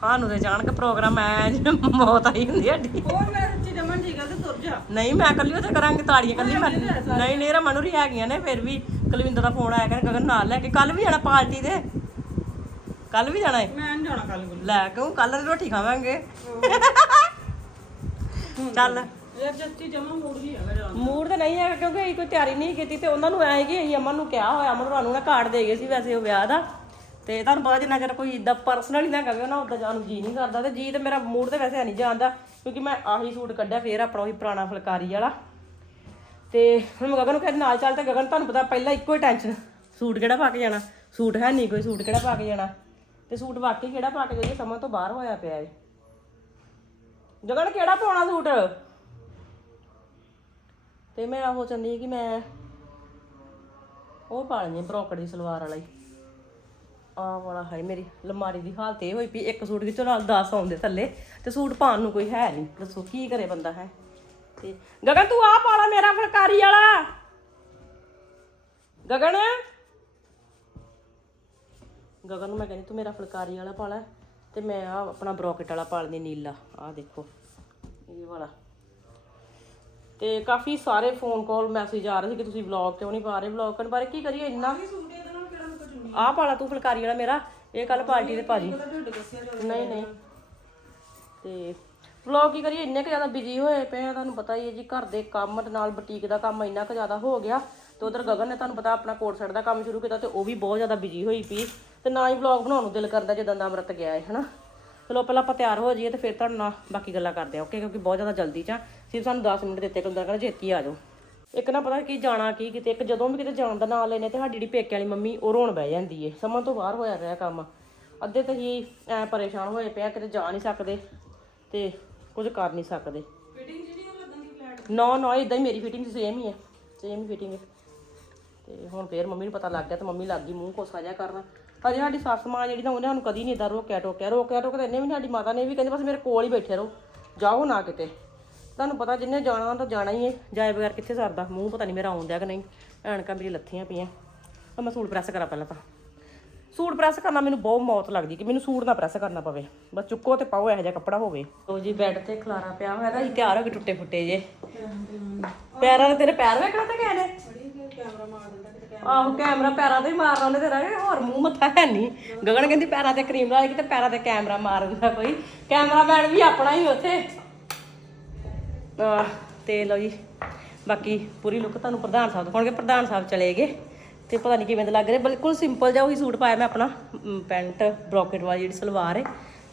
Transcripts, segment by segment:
ਸਾਨੂੰ ਤੇ ਜਾਣ ਕੇ ਪ੍ਰੋਗਰਾਮ ਐ ਮੌਤ ਆਈ ਹੁੰਦੀ ਸਾਡੀ ਹੋਰ ਮੈਂ ਸੱਚੀ ਜਮਨ ਠੀਕ ਆ ਤੇ ਤੁਰ ਜਾ। ਨਹੀਂ ਮੈਂ ਕੱਲੀ ਉੱਥੇ ਕਰਾਂਗੇ ਤਾੜੀਆਂ ਕੱਲੀ ਮੈਂ ਨਹੀਂ ਨਹੀਂ ਰਮਨ ਨੂੰ ਹੈਗੀਆਂ ਨੇ ਫਿਰ ਵੀ ਕੁਲਵਿੰਦਰ ਦਾ ਫੋਨ ਆਇਆ ਕਰ ਗਗਨ ਨਾਲ ਲੈ ਕੇ ਕੱਲ ਵੀ ਜਾਣਾ ਪਾਰਟੀ ਤੇ। ਕੱਲ ਵੀ ਜਾਣਾ ਹੈ ਮੈਂ ਨੀ ਜਾਣਾ ਕੱਲ ਲੈ ਕਿਉਂ ਕੱਲ ਰੋਟੀ ਖਾਵਾਂਗੇ। ਚੱਲ। ਯਾਰ ਜੱਤੀ ਜਮਾ ਮੂਡ ਤੇ ਨਹੀਂ ਹੈਗਾ ਕਿਉਂਕਿ ਅਸੀਂ ਕੋਈ ਤਿਆਰੀ ਨਹੀਂ ਕੀਤੀ ਤੇ ਉਹਨਾਂ ਨੂੰ ਐ ਕਿ ਅਸੀਂ ਅਮਨ ਨੂੰ ਕਿਹਾ ਹੋਇਆ ਅਮਨ ਹੋਰਾਂ ਨੂੰ ਨਾ ਕਾਰਡ ਦੇ ਗਏ ਸੀ ਵੈਸੇ ਉਹ ਵਿਆਹ ਦਾ। ਤੇ ਤੁਹਾਨੂੰ ਪਤਾ ਜਿੰਨਾ ਚਿਰ ਕੋਈ ਇਦਾਂ ਪਰਸਨਲੀ ਨਾ ਕਵੇ ਨਾ ਉਦਾਂ ਜਾਣ ਨੂੰ ਜੀ ਨਹੀਂ ਕਰਦਾ ਤੇ ਜੀ ਤੇ ਮੇਰਾ ਮੂਡ ਤੇ ਵੈਸੇ ਨਹੀਂ ਜਾਂਦਾ ਕਿਉਂਕਿ ਮੈਂ ਆਹੀ ਸੂਟ ਕੱਢਿਆ, ਫੇਰ ਆਪਣਾ ਉਹੀ ਪੁਰਾਣਾ ਫੁਲਕਾਰੀ ਵਾਲਾ। ਤੇ ਹੁਣ ਮੈਂ ਗਗਨ ਨੂੰ ਕਹਿੰਦੀ ਨਾਲ ਚੱਲ ਤੇ ਗਗਨ, ਤੁਹਾਨੂੰ ਪਤਾ ਪਹਿਲਾਂ ਇੱਕੋ ਹੀ ਟੈਨਸ਼ਨ ਸੂਟ ਕਿਹੜਾ ਪਾ ਕੇ ਜਾਣਾ? ਸੂਟ ਹੈ ਨਹੀਂ ਕੋਈ ਸੂਟ ਕਿਹੜਾ ਪਾ ਕੇ ਜਾਣਾ? ਤੇ ਸੂਟ ਵਾਕਈ ਕਿਹੜਾ ਪਾ ਕੇ ਜਾਈਏ? ਸਮਝ ਤੋਂ ਬਾਹਰ ਹੋਇਆ ਪਿਆ ਏ। ਗਗਨ, ਕਿਹੜਾ ਪਾਉਣਾ ਸੂਟ ਤੇ ਮੈਂ ਆਹੋ ਚਾਹੁੰਦੀ ਕਿ ਮੈਂ ਉਹ ਪਾ ਲੈਣੀ ਬਰੋਕਟ ਸਲਵਾਰ ਵਾਲਾ ਹੀ। ਆਹ ਵਾਲਾ ਹੈ ਮੇਰੀ ਲਮਾਰੀ ਦੀ ਹਾਲਤ ਇਹ ਹੋਈ ਪਈ, ਇੱਕ ਸੂਟ ਵਿੱਚੋਂ ਨਾਲ 10 ਆਉਂਦੇ ਥੱਲੇ ਤੇ ਸੂਟ ਪਾਉਣ ਨੂੰ ਕੋਈ ਹੈ ਨਹੀਂ। ਦੱਸੋ ਕੀ ਕਰੇ ਬੰਦਾ ਹੈ? ਤੇ ਗਗਨ, ਤੂੰ ਆ ਪਾ ਲੈ ਮੇਰਾ ਫੁਲਕਾਰੀ ਵਾਲਾ। ਗਗਨ। ਗਗਨ ਨੂੰ ਮੈਂ ਕਹਿੰਦੀ, ਤੂੰ ਮੇਰਾ ਫੁਲਕਾਰੀ ਵਾਲਾ ਪਾ ਲੈ ਤੇ ਮੈਂ ਆ ਆਪਣਾ ਬਰੋਕਟ ਵਾਲਾ ਪਾ ਲੈਂਦੀ, ਨੀਲਾ। ਆਹ ਦੇਖੋ, ਇਹ ਵਾਲਾ। ਤੇ ਕਾਫੀ ਸਾਰੇ ਫੋਨ ਕਾਲ ਮੈਸੇਜ ਆ ਰਹੇ ਸੀ ਕਿ ਤੁਸੀਂ ਵਲੌਗ ਕਿਉਂ ਨਹੀਂ ਪਾ ਰਹੇ? ਵਲੌਗ ਕਰਨ ਬਾਰੇ ਕੀ ਕਰੀਏ? ਇੰਨਾ ਸੂਟ ਇਹਦੇ ਨਾਲ ਕਿਹੜਾ ਮੁੱਕ ਚੁੰਨੀ ਆਹ ਪਾਲਾ ਤੂੰ ਫੁਲਕਾਰੀ ਵਾਲਾ ਮੇਰਾ ਇਹ ਕੱਲ ਪਾਰਟੀ ਤੇ ਭਾਜੀ ਉਹਦਾ ਢਿੱਡ ਕੱਸਿਆ ਜਾ ਨਹੀਂ ਨਹੀਂ। ਤੇ ਵਲੌਗ ਕੀ ਕਰੀਏ ਇੰਨੇ ਕੁ ਜ਼ਿਆਦਾ ਬਿਜ਼ੀ ਹੋਏ ਪਏ ਆ ਤੁਹਾਨੂੰ ਪਤਾ ਹੀ ਹੈ ਜੀ ਘਰ ਦੇ ਕੰਮ ਦੇ ਨਾਲ ਬੁਟੀਕ ਦਾ ਕੰਮ ਇੰਨਾ ਕੁ ਜ਼ਿਆਦਾ ਹੋ ਗਿਆ ਤੇ ਉਧਰ ਗਗਨ ਨੇ ਤੁਹਾਨੂੰ ਪਤਾ ਆਪਣਾ ਕੋਟ ਸੈਟ ਦਾ ਕੰਮ ਸ਼ੁਰੂ ਕੀਤਾ ਤੇ ਉਹ ਵੀ ਬਹੁਤ ਜ਼ਿਆਦਾ ਬਿਜ਼ੀ ਹੋਈ ਪਈ। ਤੇ ਨਾ ਹੀ ਵਲੌਗ ਬਣਾਉਣ ਨੂੰ ਦਿਲ ਕਰਦਾ ਜਦੋਂ ਦਾ ਅੰਮ੍ਰਿਤ ਗਿਆ ਹੈ ਹਨਾ। ਚਲੋ ਪਹਿਲਾਂ ਆਪਾਂ ਤਿਆਰ ਹੋ ਜਾਈਏ ਤੇ ਫਿਰ ਤੁਹਾਡੇ ਨਾਲ ਬਾਕੀ ਗੱਲਾਂ ਕਰਦੇ ਆ ਓਕੇ ਕਿਉਂਕਿ ਬਹੁਤ ਜ਼ਿਆਦਾ ਜਲਦੀ ਚ ਆ। ਸਿਰਫ ਸਾਨੂੰ 10 ਮਿੰਟ ਦਿੱਤੇ ਕੁੰਦਰ ਕਹਿੰਦਾ ਛੇਤੀ ਆ ਜਾਓ। ਇੱਕ ਨਾ ਪਤਾ ਕੀ ਜਾਣਾ ਕੀ ਕਿਤੇ ਇੱਕ ਜਦੋਂ ਵੀ ਕਿਤੇ ਜਾਣ ਦਾ ਨਾਂ ਲੈਨੇ ਤੇ ਸਾਡੀ ਜਿਹੜੀ ਪੇਕੇ ਵਾਲੀ ਮੰਮੀ ਉਹ ਰੋਣ ਬਹਿ ਜਾਂਦੀ ਏ। ਸਮਾਂ ਤੋਂ ਬਾਹਰ ਹੋਇਆ ਰਿਹਾ ਕੰਮ। ਅੱਧੇ ਤਾਂ ਹੀ ਐ ਪਰੇਸ਼ਾਨ ਹੋਏ ਪਿਆ ਕਿਤੇ ਜਾ ਨਹੀਂ ਸਕਦੇ ਤੇ ਕੁਝ ਕਰ ਨਹੀਂ ਸਕਦੇ। ਫਿਟਿੰਗ ਜਿਹੜੀ ਉਹ ਲੱਗਣ ਦੀ ਫਲੈਟ ਨਾ ਨਾ ਇਦਾਂ ਹੀ ਮੇਰੀ ਫਿਟਿੰਗ ਸੇਮ ਹੀ ਹੈ ਸੇਮ ਹੀ ਫਿਟਿੰਗ ਹੈ ਤੇ ਹੁਣ ਫੇਰ ਮੰਮੀ ਨੂੰ ਪਤਾ ਲੱਗ ਗਿਆ ਤੇ ਮੰਮੀ ਲੱਗ ਗਈ ਮੂੰਹ ਕੋਸਾ ਜਿਹਾ ਕਰਨ। ਹਜੇ ਸਾਡੀ ਸੱਸ ਮਾਂ ਜਿਹੜੀ ਨਾ ਉਹਨੇ ਸਾਨੂੰ ਕਦੀ ਨਹੀਂ ਇਦਾਂ ਰੋਕਿਆ ਟੋਕਿਆ ਰੋਕਿਆ ਟੋਕਿਆ ਇਹਨੇ ਵੀ ਸਾਡੀ ਮਾਤਾ ਨੇ ਵੀ ਕਹਿੰਦੇ ਬਸ ਮੇਰੇ ਕੋਲ ਹੀ ਬੈਠੇ ਰਹੋ ਜਾਓ ਨਾ ਕਿਤੇ। ਤੁਹਾਨੂੰ ਪਤਾ ਜਿੰਨੇ ਜਾਣਾ ਤਾਂ ਜਾਣਾ ਹੀ ਹੈ। ਜਾਏ ਬਗੈਰ ਕਿੱਥੇ ਸਰਦਾ? ਮੂੰਹ ਪਤਾ ਨਹੀਂ ਮੇਰਾ ਆਉਂਦਿਆ ਕਿ ਨਹੀਂ। ਐਨਕਾਂ ਮੇਰੀ ਲੱਥੀਆਂ ਪਈਆਂ। ਤਾਂ ਮੈਂ ਸੂਟ ਪ੍ਰੈਸ ਕਰਾਂ ਪਹਿਲਾਂ ਤਾਂ। ਸੂਟ ਪ੍ਰੈਸ ਕਰਨਾ ਮੈਨੂੰ ਬਹੁਤ ਮੌਤ ਲੱਗਦੀ ਕਿ ਮੈਨੂੰ ਸੂਟ ਨਾ ਪ੍ਰੈਸ ਕਰਨਾ ਪਵੇ। ਬਸ ਚੁੱਕੋ ਤੇ ਪਾਓ, ਇਹੋ ਜਿਹਾ ਕੱਪੜਾ ਹੋਵੇ। ਉਹ ਜੀ ਬੈੱਡ ਤੇ ਖਲਾਰਾ ਪਿਆ ਹੋਇਆ ਤਾਂ ਅਸੀਂ ਤਿਆਰ ਹੋ ਕੇ ਟੁੱਟੇ ਫੁੱਟੇ ਜੇ। ਪੈਰਾਂ ਦੇ ਤੇਰੇ ਪੈਰ ਵੇਖਣਾ ਤੇ ਗਏ ਆਹੋ ਕੈਮਰਾ ਪੈਰਾਂ ਤੇ ਹੀ ਮਾਰਨਾ ਉਹਨੇ ਤੇਰਾ। ਹੋਰ ਮੂੰਹ ਮੱਥਾ ਹੈ ਨਹੀਂ। ਗਗਨ ਕਹਿੰਦੀ ਪੈਰਾਂ ਤੇ ਕਰੀਮ ਲਾ ਕੇ ਤੇ ਪੈਰਾਂ ਤੇ ਕੈਮਰਾ ਮਾਰ ਦਿੰਦਾ ਕੋਈ। ਕੈਮਰਾਮੈਨ ਵੀ ਆਪਣਾ ਹੀ ਉੱਥੇ। ਤੇ ਲਓ ਜੀ, ਬਾਕੀ ਪੂਰੀ ਲੁੱਕ ਤੁਹਾਨੂੰ ਪ੍ਰਧਾਨ ਸਾਹਿਬ ਦਿਖਾਉਣਗੇ, ਪ੍ਰਧਾਨ ਸਾਹਿਬ ਚਲੇ ਗਏ, ਤੇ ਪਤਾ ਨਹੀਂ ਕਿਵੇਂ ਦਾ ਲੱਗ ਰਿਹਾ, ਬਿਲਕੁਲ ਸਿੰਪਲ ਜਿਹਾ ਉਹੀ ਸੂਟ ਪਾਇਆ ਮੈਂ ਆਪਣਾ ਪੈਂਟ, ਬ੍ਰੋਕਟ ਵਾਲੀ ਜਿਹੜੀ ਸਲਵਾਰ ਹੈ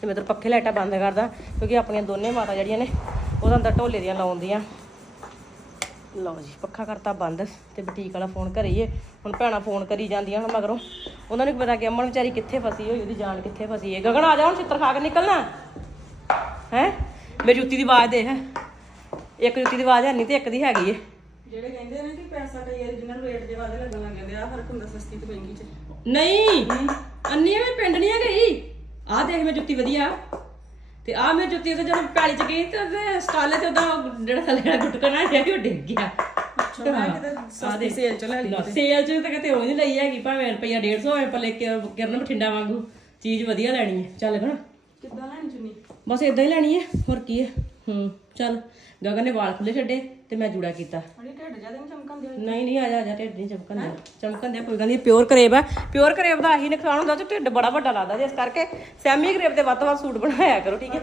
ਤੇ ਮੈਂ ਇਧਰ ਪੱਖੇ ਲਾਈਟਾਂ ਬੰਦ ਕਰਦਾ, ਕਿਉਂਕਿ ਆਪਣੀਆਂ ਦੋਨੇ ਮਾਤਾ ਜਿਹੜੀਆਂ ਨੇ ਉਹਦਾ ਅੰਦਰ ਢੋਲੇ ਦੀਆਂ ਲਾਉਂਦੀਆਂ। ਲਓ ਜੀ, ਪੱਖਾ ਕਰਤਾ ਬੰਦ, ਤੇ ਬੁਟੀਕ ਵਾਲਾ ਫੋਨ ਘਰੇ ਹੀ ਹੈ ਹੁਣ ਭੈਣਾਂ ਫੋਨ ਕਰੀ ਜਾਂਦੀਆਂ ਹੁਣ ਮਗਰੋਂ, ਉਹਨਾਂ ਨੂੰ ਪਤਾ ਕਿ ਅਮਨ ਵਿਚਾਰੀ ਕਿੱਥੇ ਫਸੀ ਹੋਈ, ਉਹਦੀ ਜਾਨ ਕਿੱਥੇ ਫਸੀ ਹੈ ਗਗਨ ਆ ਜਾ, ਹੁਣ ਚਿੱਤਰ ਖਾ ਕੇ ਨਿਕਲਣਾ ਹੈ? ਮੇਰੀ ਜੁੱਤੀ ਦੀ ਆਵਾਜ਼ ਦੇ, ਹੈ? ਇੱਕ ਜੁੱਤੀ ਦੀ ਆਵਾਜ਼ ਹੈ ਨਹੀਂ ਤੇ ਇੱਕ ਦੀ ਹੈਗੀ ਹੈ ਜਿਹੜੇ ਕਹਿੰਦੇ ਨੇ ਕਿ ਪੈਸਾ ਕਈ ਨੂੰ ਰੇਟ ਦੇ ਵਾਦੇ ਲੱਗਣ ਲੱਗ ਜਾਂਦੇ ਆ ਫ਼ਰਕ ਹੁੰਦਾ ਸਸਤੀ ਤੇ ਮਹਿੰਗੀ ਚ। ਨਹੀਂ ਅੰਨੀ ਮੈਂ ਪਿੰਡ ਨਹੀਂ ਗਈ ਆਹ ਦੇਖ ਮੈਂ ਜੁੱਤੀ ਵਧੀਆ। ਤੇ ਆਹ ਮੈਂ ਜੁੱਤੀ ਤੇ ਜਦੋਂ ਪੈਲੀ ਚ ਗਈ ਤੇ ਉਹਦੇ ਸਟਾਲੇ ਤੇ ਉਹਦਾ ਜਿਹੜਾ ਥੱਲੇ ਵਾਲਾ ਗੁੱਟਕਣਾ ਸੀ ਉਹ ਡਿੱਗ ਗਿਆ। ਅੱਛਾ ਮੈਂ ਕਿਤੇ ਸਸਤੀ ਸੇਲ ਚ ਲੈ ਲਈ ਸੇਲ ਚ ਤਾਂ ਕਿਤੇ ਉਹ ਨਹੀਂ ਲਈ ਹੈਗੀ ਭਾਵੇਂ ਰੁਪਈਆ 150 ਹੋਵੇ ਪਰ ਲੈ ਕੇ ਕਿਰਨ ਬਠਿੰਡਾ ਵਾਂਗੂ ਚੀਜ਼ ਵਧੀਆ ਲੈਣੀ ਹੈ। ਚੱਲ ਗਣਾ ਕਿੱਦਾਂ ਲੈਣੀ ਚੁੰਨੀ? ਬਸ ਇਦਾਂ ਹੀ ਲੈਣੀ ਹੈ ਹੋਰ ਕੀ ਹੈ। ਹੂੰ ਚੱਲ। ਗਗਨ ਨੇ ਵਾਲ ਖੁੱਲੇ ਛੱਡੇ ਤੇ ਮੈਂ ਜੂੜਾ ਕੀਤਾ। ਅੜੀ ਢਿੱਡ ਜ਼ਿਆਦਾ ਨਹੀਂ ਨਹੀਂ ਨਹੀਂ ਆ ਜਾ ਆ ਜਾ ਢਿੱਡ ਨਹੀਂ ਚਮਕਣ ਦੇ ਚਮਕਣ ਦੇ ਕੋਈ ਗੱਲ ਨਹੀਂ ਪਿਓਰ ਕਰੇਬ ਆ। ਪਿਓਰ ਕਰੇਬ ਦਾ ਆਹੀ ਨੁਕਸਾਨ ਹੁੰਦਾ ਤੇ ਢਿੱਡ ਬੜਾ ਵੱਡਾ ਲੱਗਦਾ ਜਿਸ ਕਰਕੇ ਸੈਮੀ ਕਰੇਬ ਦੇ ਵੱਧ ਤੋਂ ਵੱਧ ਸੂਟ ਬਣਾਇਆ ਕਰੋ ਠੀਕ ਹੈ?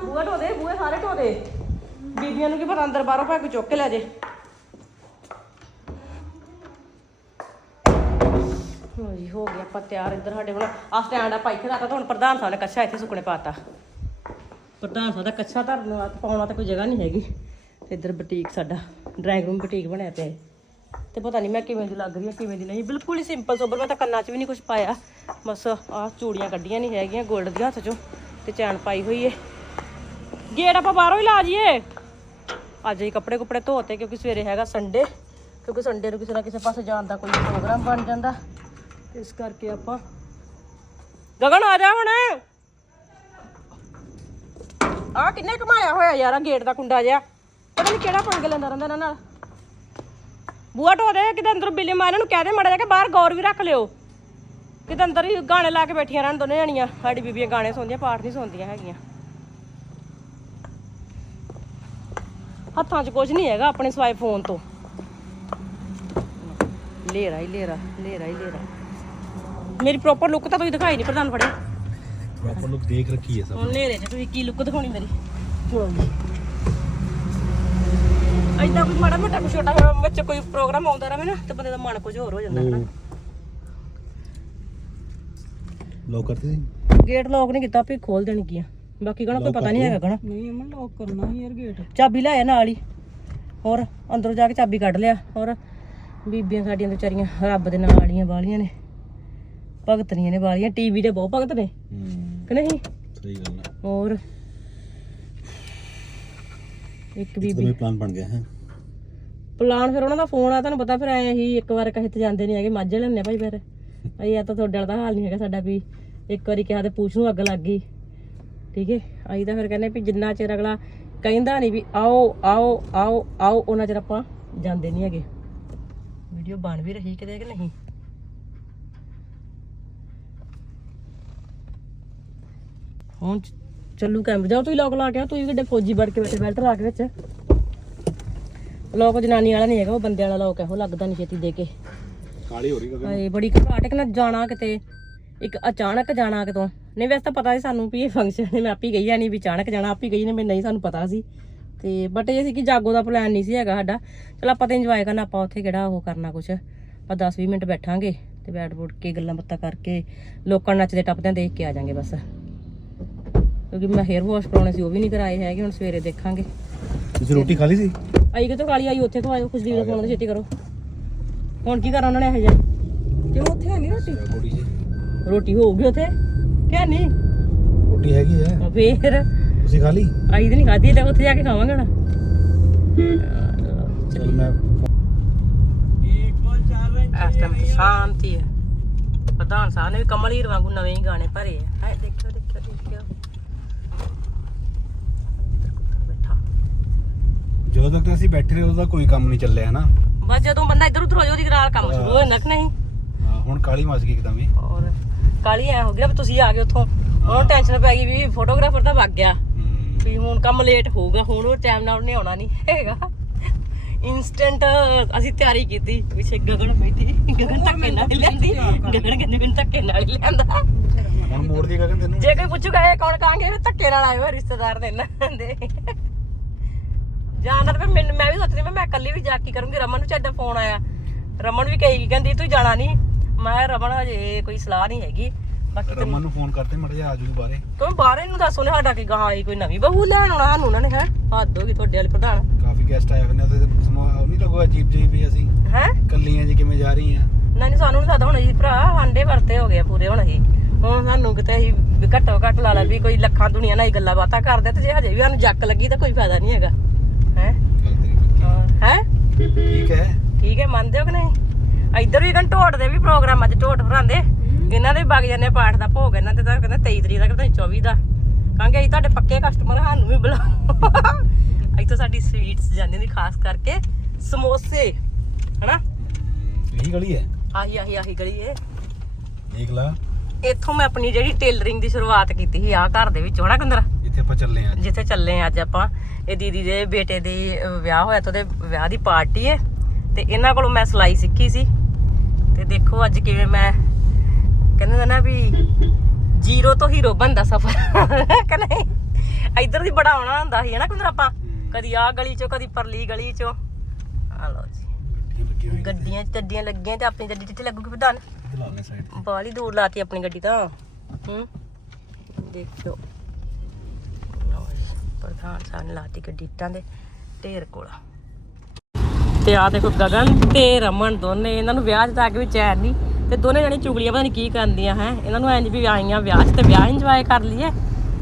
ਬੂਹੇ ਢੋਦੇ ਬੂਹੇ ਸਾਰੇ ਢੋਦੇ। ਬੀਬੀਆਂ ਨੂੰ ਕੀ ਪਤਾ ਅੰਦਰ ਬਾਹਰੋਂ ਭਾਵੇਂ ਕੋਈ ਚੁੱਕ ਕੇ ਲੈ ਜੇ। ਲੋ ਜੀ ਹੋ ਗਿਆ ਆਪਾਂ ਤਿਆਰ ਇੱਧਰ ਸਾਡੇ ਹੁਣ। ਆ ਸਟੈਂਡ ਆ ਪਾਈ ਖੜਾਤਾ ਤਾਂ ਹੁਣ ਪ੍ਰਧਾਨ ਸਾਹਿਬ ਨੇ ਕੱਛਾ ਇੱਥੇ ਸੁੱਕਣੇ ਪਾਤਾ ਪ੍ਰਧਾਨ ਸਾਹਿਬ ਦਾ ਕੱਛਾ ਧਰਨ ਵਾਸਤੇ ਪਾਉਣ ਤਾਂ ਕੋਈ ਜਗ੍ਹਾ ਨਹੀਂ ਹੈਗੀ। ਤੇ ਇੱਧਰ ਬੁਟੀਕ ਸਾਡਾ ਡਰਾਇੰਗ ਰੂਮ ਬੁਟੀਕ ਬਣਿਆ ਪਿਆ ਹੈ। ਤੇ ਪਤਾ ਨਹੀਂ ਮੈਂ ਕਿਵੇਂ ਦੀ ਲੱਗ ਰਹੀ ਹਾਂ ਕਿਵੇਂ ਦੀ ਨਹੀਂ। ਬਿਲਕੁਲ ਹੀ ਸਿੰਪਲ ਸੋਬਰ, ਮੈਂ ਤਾਂ ਕੰਨਾਂ 'ਚ ਵੀ ਨਹੀਂ ਕੁਝ ਪਾਇਆ। ਬਸ ਆਹ ਚੂੜੀਆਂ ਕੱਢੀਆਂ ਨਹੀਂ ਹੈਗੀਆਂ 골ਡ ਦੀਆਂ ਹੱਥ 'ਚੋਂ। ਤੇ ਚੈਨ ਪਾਈ ਹੋਈ ਏ। ਗੇਟ ਆਪਾਂ ਬਾਹਰੋਂ ਹੀ ਲਾ ਜੀਏ ਅੱਜ ਹੀ ਕੱਪੜੇ ਕੁਪੜੇ ਧੋਤੇ, ਕਿਉਂਕਿ ਸਵੇਰੇ ਹੈਗਾ ਸੰਡੇ ਕਿਉਂਕਿ ਸੰਡੇ ਨੂੰ ਕਿਸੇ ਨਾ ਕਿਸੇ ਪਾਸੇ ਜਾਣ ਦਾ ਕੋਈ ਪ੍ਰੋਗਰਾਮ ਬਣ ਜਾਂਦਾ। ਇਸ ਕਰਕੇ ਆਪਾਂ ਗਗਨ ਆ ਜਾ ਹੁਣ। ਆਹ ਕਿੰਨੇ ਕਮਾਇਆ ਹੋਇਆ ਯਾਰ ਆ ਗੇਟ ਦਾ ਕੁੰਡਾ ਜਿਹਾ। ਪਤਾ ਨਹੀਂ ਕਿਹੜਾ ਪੰਗ ਲੈਂਦਾ ਰਹਿੰਦਾ ਇਹਨਾਂ ਨਾਲ। ਬੂਆ ਢੋ ਦੇ, ਕਿਤੇ ਅੰਦਰੋਂ ਬਿੱਲੇ ਮਾਰ ਨੂੰ ਕਹਿ ਦੇ ਮੜਾ ਜਾ ਕੇ ਬਾਹਰ ਗੌਰ ਵੀ ਰੱਖ ਲਿਓ। ਕਿਤੇ ਅੰਦਰ ਹੀ ਗਾਣੇ ਲਾ ਕੇ ਬੈਠੀਆਂ ਰਹਿਣ ਦੋਨੇ ਜਣੀਆਂ। ਸਾਡੀ ਬੀਬੀਆਂ ਗਾਣੇ ਸੁਣਦੀਆਂ, ਪਾਠ ਨਹੀਂ ਸੁਣਦੀਆਂ ਹੈਗੀਆਂ। ਹੱਥਾਂ 'ਚ ਕੁਝ ਨਹੀਂ ਹੈਗਾ ਆਪਣੇ ਸਵਾਏ ਫੋਨ ਤੋਂ। ਲੇਰਾ ਹੀ ਲੇਰਾ ਲੇਰਾ ਹੀ ਲੇਰਾ। ਮੇਰੀ ਪ੍ਰੋਪਰ ਲੁੱਕ ਤਾਂ ਤੁਸੀਂ ਦਿਖਾਈ ਨਹੀਂ ਪ੍ਰਧਾਨ ਫੜੇ। ਪ੍ਰੋਪਰ ਲੁੱਕ ਦੇਖ ਰੱਖੀ ਹੈ ਸਭ ਹੁਣ ਨੇਰੇ 'ਚ ਤੁਸੀਂ ਕੀ ਲੁੱਕ ਦਿਖਾਉਣੀ ਮੇਰੀ? ਐਦਾਂ ਕੋਈ ਮਾੜਾ ਮੋਟਾ ਕੋਈ ਛੋਟਾ ਵਿੱਚ ਕੋਈ ਪ੍ਰੋਗਰਾਮ ਆਉਂਦਾ ਰਵੇ ਨਾ ਤੇ ਬੰਦੇ ਦਾ ਮਨ ਕੁਝ ਹੋਰ ਹੋ ਜਾਂਦਾ ਹੈ। ਨਾ ਲੋ ਕਰਤੇ ਸੀ? ਗੇਟ ਲੌਕ ਨਹੀਂ ਕੀਤਾ ਵੀ ਖੋਲ ਦੇਣੀ ਕੀ ਆ। ਬਾਕੀ ਕਹਣਾ ਕੋਈ ਪਤਾ ਨਹੀਂ ਹੈਗਾ ਕਹਣਾ ਨਹੀਂ ਅਮਨ ਲੋਕ ਕਰਨਾ ਸੀ ਯਾਰ ਗੇਟ ਚਾਬੀ ਲਾਇਆ ਨਾਲ ਹੀ। ਹੋਰ ਅੰਦਰੋਂ ਜਾ ਕੇ ਚਾਬੀ ਕੱਢ ਲਿਆ। ਹੋਰ ਬੀਬੀਆਂ ਸਾਡੀਆਂ ਤੇ ਵਿਚਾਰੀਆਂ ਰੱਬ ਦੇ ਨਾਲ ਵਾਲੀਆਂ ਵਾਲੀਆਂ ਨੇ। ਭਗਤਨੀਆਂ ਨੇ ਵਾਲੀਆਂ ਟੀਵੀ ਤੇ ਬਹੁਤ ਭਗਤ ਨੇ। ਹੂੰ। ਕਿ ਨਹੀਂ? ਸਹੀ ਗੱਲ ਹੈ ਹੋਰ? ਇੱਕ ਬੀਬੀ। ਤਾਂ ਪਲਾਨ ਬਣ ਗਿਆ ਹੈ। ਪਲਾਨ ਫਿਰ ਉਹਨਾਂ ਦਾ ਫੋਨ ਆ ਤੁਹਾਨੂੰ ਪਤਾ ਫਿਰ ਐ ਹੀ ਇੱਕ ਵਾਰ ਕਹੇ ਤੇ ਜਾਂਦੇ ਨਹੀਂ ਹੈਗੇ ਮੱਝ ਲੈਣੇ ਭਾਈ ਫਿਰ। ਅਈ ਆ ਤਾਂ ਤੁਹਾਡੇ ਵਾਲਾ ਦਾ ਹਾਲ ਨਹੀਂ ਹੈਗਾ ਸਾਡਾ ਵੀ ਇੱਕ ਵਾਰੀ ਕਿਹਾ ਤੇ ਪੂਛ ਨੂੰ ਅੱਗ ਲੱਗ ਗਈ। ਠੀਕ ਹੈ ਅਸੀਂ ਤਾਂ ਫਿਰ ਕਹਿੰਦੇ ਵੀ ਜਿੰਨਾ ਚਿਰ ਅਗਲਾ ਕਹਿੰਦਾ ਨਹੀਂ ਵੀ ਆਓ ਆਓ ਆਓ ਆਓ ਉਹਨਾਂ ਚਿਰ ਆਪਾਂ ਜਾਂਦੇ ਨਹੀਂ ਹੈਗੇ। ਵੀਡੀਓ ਬਣ ਵੀ ਰਹੀ ਕਿਤੇ ਕਿ ਨਹੀਂ? ਹੁਣ ਚੱਲੂ ਕੈਮਰਾ ਜਾਓ ਤੁਸੀਂ ਲੋਕ ਲਾ ਕੇ ਆਓ ਤੁਸੀਂ ਕਿੱਡੇ ਫੌਜੀ ਬੜ ਕੇ ਬੈਠੇ ਬੈਲਟ ਲਾ ਕੇ ਵਿੱਚ। ਲੋਕ ਜਨਾਨੀ ਵਾਲਾ ਨਹੀਂ ਹੈਗਾ ਉਹ ਬੰਦੇ ਵਾਲਾ ਲੋਕ ਹੈ ਉਹ ਲੱਗਦਾ ਨਹੀਂ ਛੇਤੀ ਦੇ ਕੇ। ਕਾਲੀ ਹੋ ਰਹੀ ਗਗਨ ਹਾਏ ਬੜੀ ਘਬਰਾਹਟ ਕਿ ਨਾ ਜਾਣਾ ਕਿਤੇ। ਇੱਕ ਅਚਾਨਕ ਜਾਣਾ ਕਿਤੋਂ। ਨਹੀਂ ਵੈਸੇ ਤਾਂ ਪਤਾ ਸੀ ਸਾਨੂੰ ਵੀ ਇਹ ਫੰਕਸ਼ਨ ਹੈ ਮੈਂ ਆਪੀ ਗਈ ਆ ਨਹੀਂ ਵੀ ਅਚਾਨਕ ਜਾਣਾ ਆਪੀ ਗਈ ਨੇ ਮੈਨੂੰ ਨਹੀਂ ਸਾਨੂੰ ਪਤਾ ਸੀ। ਤੇ ਬਟ ਇਹ ਸੀ ਕਿ ਜਾਗੋ ਦਾ ਪਲਾਨ ਨਹੀਂ ਸੀ ਹੈਗਾ ਸਾਡਾ। ਚਲ ਆਪਾਂ ਤਾਂ ਇੰਜੋਏ ਕਰਨਾ ਆਪਾਂ ਉੱਥੇ ਕਿਹੜਾ ਉਹ ਕਰਨਾ ਕੁਛ। ਆਪਾਂ 10-20 ਮਿੰਟ ਬੈਠਾਂਗੇ ਤੇ ਬੈਠ ਬੁੱਟ ਕੇ ਗੱਲਾਂ ਬਾਤਾਂ ਕਰਕੇ ਲੋਕਾਂ ਨੱਚਦੇ ਟੱਪਦੇ ਦੇਖ ਕੇ ਆ ਜਾਾਂਗੇ ਬਸ। ਕਿਉਂਕਿ ਮੈਂ ਹੇਅਰ ਵਾਸ਼ ਕਰਾਉਣੇ ਸੀ ਉਹ ਵੀ ਨਹੀਂ ਕਰਾਏ ਹੈਗੇ ਹੁਣ ਸਵੇਰੇ ਦੇਖਾਂਗੇ। ਤੁਸੀਂ ਰੋਟੀ ਖਾ ਲਈ ਸੀ? ਆਈ ਕਿਤੋਂ ਕਾਲੀ ਆਈ ਉੱਥੇ ਖਵਾਇਓ ਖੁਸ਼ਦੀਪ ਦਾ ਫੋਨ ਤੇ ਛੇਤੀ ਕਰੋ। ਹੁਣ ਕੀ ਕਰਾਂ ਉਹਨਾਂ ਨੇ ਇਹ ਜਿਹਾ? ਕਿਉਂ ਉੱਥੇ ਹੈ ਨਹੀਂ ਰੋਟੀ? ਰੋਟੀ ਜੀ ਰੋਟੀ ਹੋਊਗੀ ਉੱਥੇ? ਕਿ ਨਹੀਂ ਰੋਟੀ ਹੈਗੀ ਹੈ। ਫੇਰ। ਤੁਸੀਂ ਖਾ ਲਈ? ਆਈ ਤੇ ਨਹੀਂ ਖਾਦੀ ਤੇ ਉੱਥੇ ਜਾ ਕੇ ਖਾਵਾਂਗੇ ਨਾ ਚਲ ਮੈਂ ਇਸ ਟਾਈਮ ਤੇ ਸ਼ਾਂਤੀ ਹੈ। ਪ੍ਰਧਾਨ ਸਾਹਿਬ ਨੇ ਵੀ ਕਮਲ ਹੀਰ ਵਾਂਗੂ ਨਵੇਂ ਹੀ ਗਾਣੇ ਭਰੇ ਆ। ਹਾਏ ਦੇਖਿਓ ਦੇਖਿਓ ਦੇਖਿਓ ਇੱਧਰ ਕੁੱਤਰ ਬੈਠਾ ਜਦੋਂ ਤੱਕ ਅਸੀਂ ਬੈਠੇ ਰਹੇ ਤੱਕ ਕੋਈ ਕੰਮ ਨਹੀਂ ਚੱਲਿਆ ਨਾ ਬਸ ਜਦੋਂ ਬੰਦਾ ਇੱਧਰ ਉੱਧਰ ਹੋ ਜਾਓ ਉਹਦੀ ਨਾਲ ਕੰਮ ਸ਼ੁਰੂ ਹੋ ਜਾਂਦਾ ਕਿ ਨਹੀਂ। ਹਾਂ, ਹੁਣ ਕਾਲੀ ਮਚ ਗਈ ਇੱਕਦਮ ਹੀ। ਔਰ ਕਾਲੀ ਐ ਹੋ ਗਿਆ ਵੀ ਤੁਸੀਂ ਆ ਗਏ ਉੱਥੋਂ। ਹੁਣ ਟੈਨਸ਼ਨ ਪੈ ਗਈ ਵੀ ਫੋਟੋਗ੍ਰਾਫਰ ਤਾਂ ਵਗ ਗਿਆ। ਹੂੰ। ਵੀ ਹੁਣ ਕੰਮ ਲੇਟ ਹੋਊਗਾ ਹੁਣ ਉਹ ਟਾਈਮ ਨਾਲ ਉਹਨੇ ਆਉਣਾ ਨਹੀਂ ਹੈਗਾ। ਇਨਸਟੈਂਟ ਅਸੀਂ ਤਿਆਰੀ ਕੀਤੀ ਪਿੱਛੇ ਗਗਨ ਬੈਠੀ ਗਗਨ ਧੱਕੇ ਨਾਲ ਹੀ ਲੈਂਦੀ ਗਗਨ ਕਹਿੰਦੇ ਮੈਨੂੰ ਧੱਕੇ ਨਾਲ ਹੀ ਲੈਂਦਾ ਹੁਣ ਮੋੜ ਦੀ ਗਗਨ ਤੈਨੂੰ? ਜੇ ਕੋਈ ਪੁੱਛੂਗਾ ਇਹ ਕੌਣ ਕਹਾਂਗੇ? ਵੀ ਧੱਕੇ ਨਾਲ ਆਏ ਹੋਏ ਰਿਸ਼ਤੇਦਾਰ ਦੇ ਇਹਨਾਂ ਦੇ। ਜਾਣਾ ਤਾਂ ਫਿਰ ਮੈਨੂੰ ਮੈਂ ਵੀ ਸੋਚਦੀ ਮੈਂ ਮੈਂ ਇਕੱਲੀ ਵੀ ਜਾ ਕੇ ਕਰੂੰਗੀ? ਰਮਨ ਨੂੰ ਚੱਡਾ ਫੋਨ ਆਇਆ। ਰਮਨ ਵੀ ਕਹੇਗੀ ਕਹਿੰਦੀ ਤੂੰ ਜਾਣਾ ਨਹੀਂ ਮੈਂ ਕਿਹਾ, ਰਮਨ ਹਜੇ ਕੋਈ ਸਲਾਹ ਨਹੀਂ ਹੈਗੀ। ਬਾਕੀ ਰਮਨ ਨੂੰ ਫੋਨ ਕਰਤੇ ਮੜ ਜਾ ਆਜੂਗੀ ਬਾਰੇ। ਤੂੰ ਬਾਹਰ ਇਹਨੂੰ ਦੱਸ ਉਹਨੇ ਸਾਡਾ ਕੀ ਗਾਂ ਆਈ ਕੋਈ ਨਵੀਂ ਬਹੂ ਲੈਣ ਆਉਣਾ ਸਾਨੂੰ ਉਹਨਾਂ ਨੇ ਹੈ? ਹੱਦ ਹੋ ਗਈ ਤੁਹਾਡੇ ਵਾਲੇ ਪ੍ਰਧਾਨ। ਕਾਫੀ ਗੈਸਟ ਆਏ ਹੋਏ ਨੇ ਉਹਦੇ ਸਮਾ- ਨਹੀਂ ਲੱਗੂਗਾ ਅਜੀਬ ਜਿਹੀ ਵੀ ਅਸੀਂ। ਹੈ? ਕੱਲੀਆਂ ਜੀ ਕਿਵੇਂ ਜਾ ਰਹੀ ਆ ਨਹੀਂ ਨਹੀਂ ਸਾਨੂੰ ਨਹੀਂ ਸਾਦਾ ਹੁਣ ਜੀ ਭਰਾ ਆਂਡੇ ਵਰਤੇ ਹੋ ਗਏ ਆ ਪੂਰੇ ਹੁਣ ਅਸੀਂ। ਹੁਣ ਸਾਨੂੰ ਕਿਤੇ ਅਸੀਂ ਵੀ ਘੱਟੋ ਘੱਟ ਲਾ ਲਾ ਵੀ ਕੋਈ ਲੱਖਾਂ ਦੁਨੀਆ ਨਾਲ ਹੀ ਗੱਲਾਂ ਬਾਤਾਂ ਕਰਦੇ ਤੇ ਜੇ ਹਜੇ ਵੀ ਸਾਨੂੰ ਜੱਕ ਲੱਗੀ ਤਾਂ ਕੋਈ ਫਾਇਦਾ ਨਹੀਂ ਹੈਗਾ। ਹੈ? ਗੱਲ ਤੇਰੀ ਪੱਕੀ ਹੈ। ਠੀਕ ਹੈ। ਠੀਕ ਹੈ ਮੰਨਦੇ ਹੋ ਕਿ ਨਹੀਂ? ਇੱਧਰ ਵੀ ਕਹਿੰਦੇ ਢੋਟ ਦੇ ਵੀ ਪ੍ਰੋਗਰਾਮ ਅੱਜ ਢੋਟ ਭਰਾਂਦੇ ਇਹਨਾਂ ਦੇ ਵੀ ਵਗ ਜਾਂਦੇ ਪਾਠ ਦਾ ਭੋਗ ਇਹਨਾਂ ਤੇ ਤਾਂ ਕਹਿੰਦੇ 23 ਤਰੀਕ ਦਾ ਕਿ 24 ਦਾ। ਕਹਾਂਗੇ ਅਸੀਂ ਤੁਹਾਡੇ ਪੱਕੇ ਕਸਟਮਰ ਸਾਨੂੰ ਵੀ ਬੁਲਾਓ। ਇੱਥੋਂ ਸਾਡੀ ਸਵੀਟਸ ਜਾਂਦੀ ਦੀ ਖਾਸ ਕਰਕੇ ਸਮੋਸੇ ਹਨਾ? ਇਹੀ ਗਲੀ ਹੈ। ਆਹੀ ਆਹੀ ਆਹੀ ਗਲੀ ਏ ਦੇਖ ਲਾ। ਇੱਥੋਂ ਮੈਂ ਆਪਣੀ ਜਿਹੜੀ ਟੇਲਰਿੰਗ ਦੀ ਸ਼ੁਰੂਆਤ ਕੀਤੀ ਸੀ ਆਹ ਘਰ ਦੇ ਵਿੱਚ ਹਨਾ ਕੰਦਰਾ? ਜਿੱਥੇ ਆਪਾਂ ਚੱਲੇ ਆ ਜਿੱਥੇ ਚੱਲੇ ਆ ਅੱਜ ਆਪਾਂ। ਇਹ ਦੀਦੀ ਦੇ ਬੇਟੇ ਦੀ ਵਿਆਹ ਹੋਇਆ ਤੇ ਉਹਦੇ ਵਿਆਹ ਦੀ ਪਾਰਟੀ ਹੈ ਤੇ ਇਹਨਾਂ ਕੋਲੋਂ ਮੈਂ ਸਿਲਾਈ ਸਿੱਖੀ ਸੀ। ਤੇ ਦੇਖੋ ਅੱਜ ਕਿਵੇਂ ਮੈਂ ਕਹਿੰਦੇ ਨੇ ਵੀ ਜ਼ੀਰੋ ਤੋਂ ਹੀਰੋ ਬਣਦਾ ਸਫਰ। ਕਿ ਨਹੀਂ? ਇੱਧਰ ਦੀ ਬੜਾਉਣਾ ਹੁੰਦਾ ਸੀ ਹਨਾ ਕੰਦਰਾ ਆਪਾਂ? ਕਦੀ ਆਹ ਗਲੀ ਚੋਂ ਕਦੀ ਪਰਲੀ ਗਲੀ ਚੋਂ। ਆ ਲਓ ਜੀ। ਗੱਡੀਆਂ ਚੱਡੀਆਂ ਲੱਗੀਆਂ ਤੇ ਆਪਣੀ ਗੱਡੀ ਕਿੱਥੇ ਲੱਗੂਗੀ ਪ੍ਰਧਾਨ। ਬਾਲੀ ਦੂਰ ਲਾਤੀ ਆਪਣੀ ਗੱਡੀ ਤਾਂ। ਹੂੰ। ਜੀ, ਪ੍ਰਧਾਨ ਸਾਹਿਬ ਨੇ ਲਾਤੀ ਗੱਡੀ ਇੱਟਾਂ ਦੇ ਢੇਰ ਕੋਲ। ਤੇ ਆ ਦੇਖੋ ਗਗਨ ਤੇ ਰਮਨ ਦੋਨੇ ਇਹਨਾਂ ਨੂੰ ਵਿਆਹ 'ਚ ਤਾਂ ਅੱਗੇ ਵੀ ਚੈਨ ਨਹੀਂ ਤੇ ਦੋਨੇ ਜਣੇ ਚੁਗਲੀਆਂ ਪਤਾ ਨਹੀਂ ਕੀ ਕਰਦੀਆਂ ਹੈ। ਇਹਨਾਂ ਨੂੰ ਇੰਜ ਵੀ ਆਈਆਂ ਵਿਆਹ 'ਚ ਤੇ ਵਿਆਹ ਇੰਜੋਏ ਕਰ ਲਈਏ।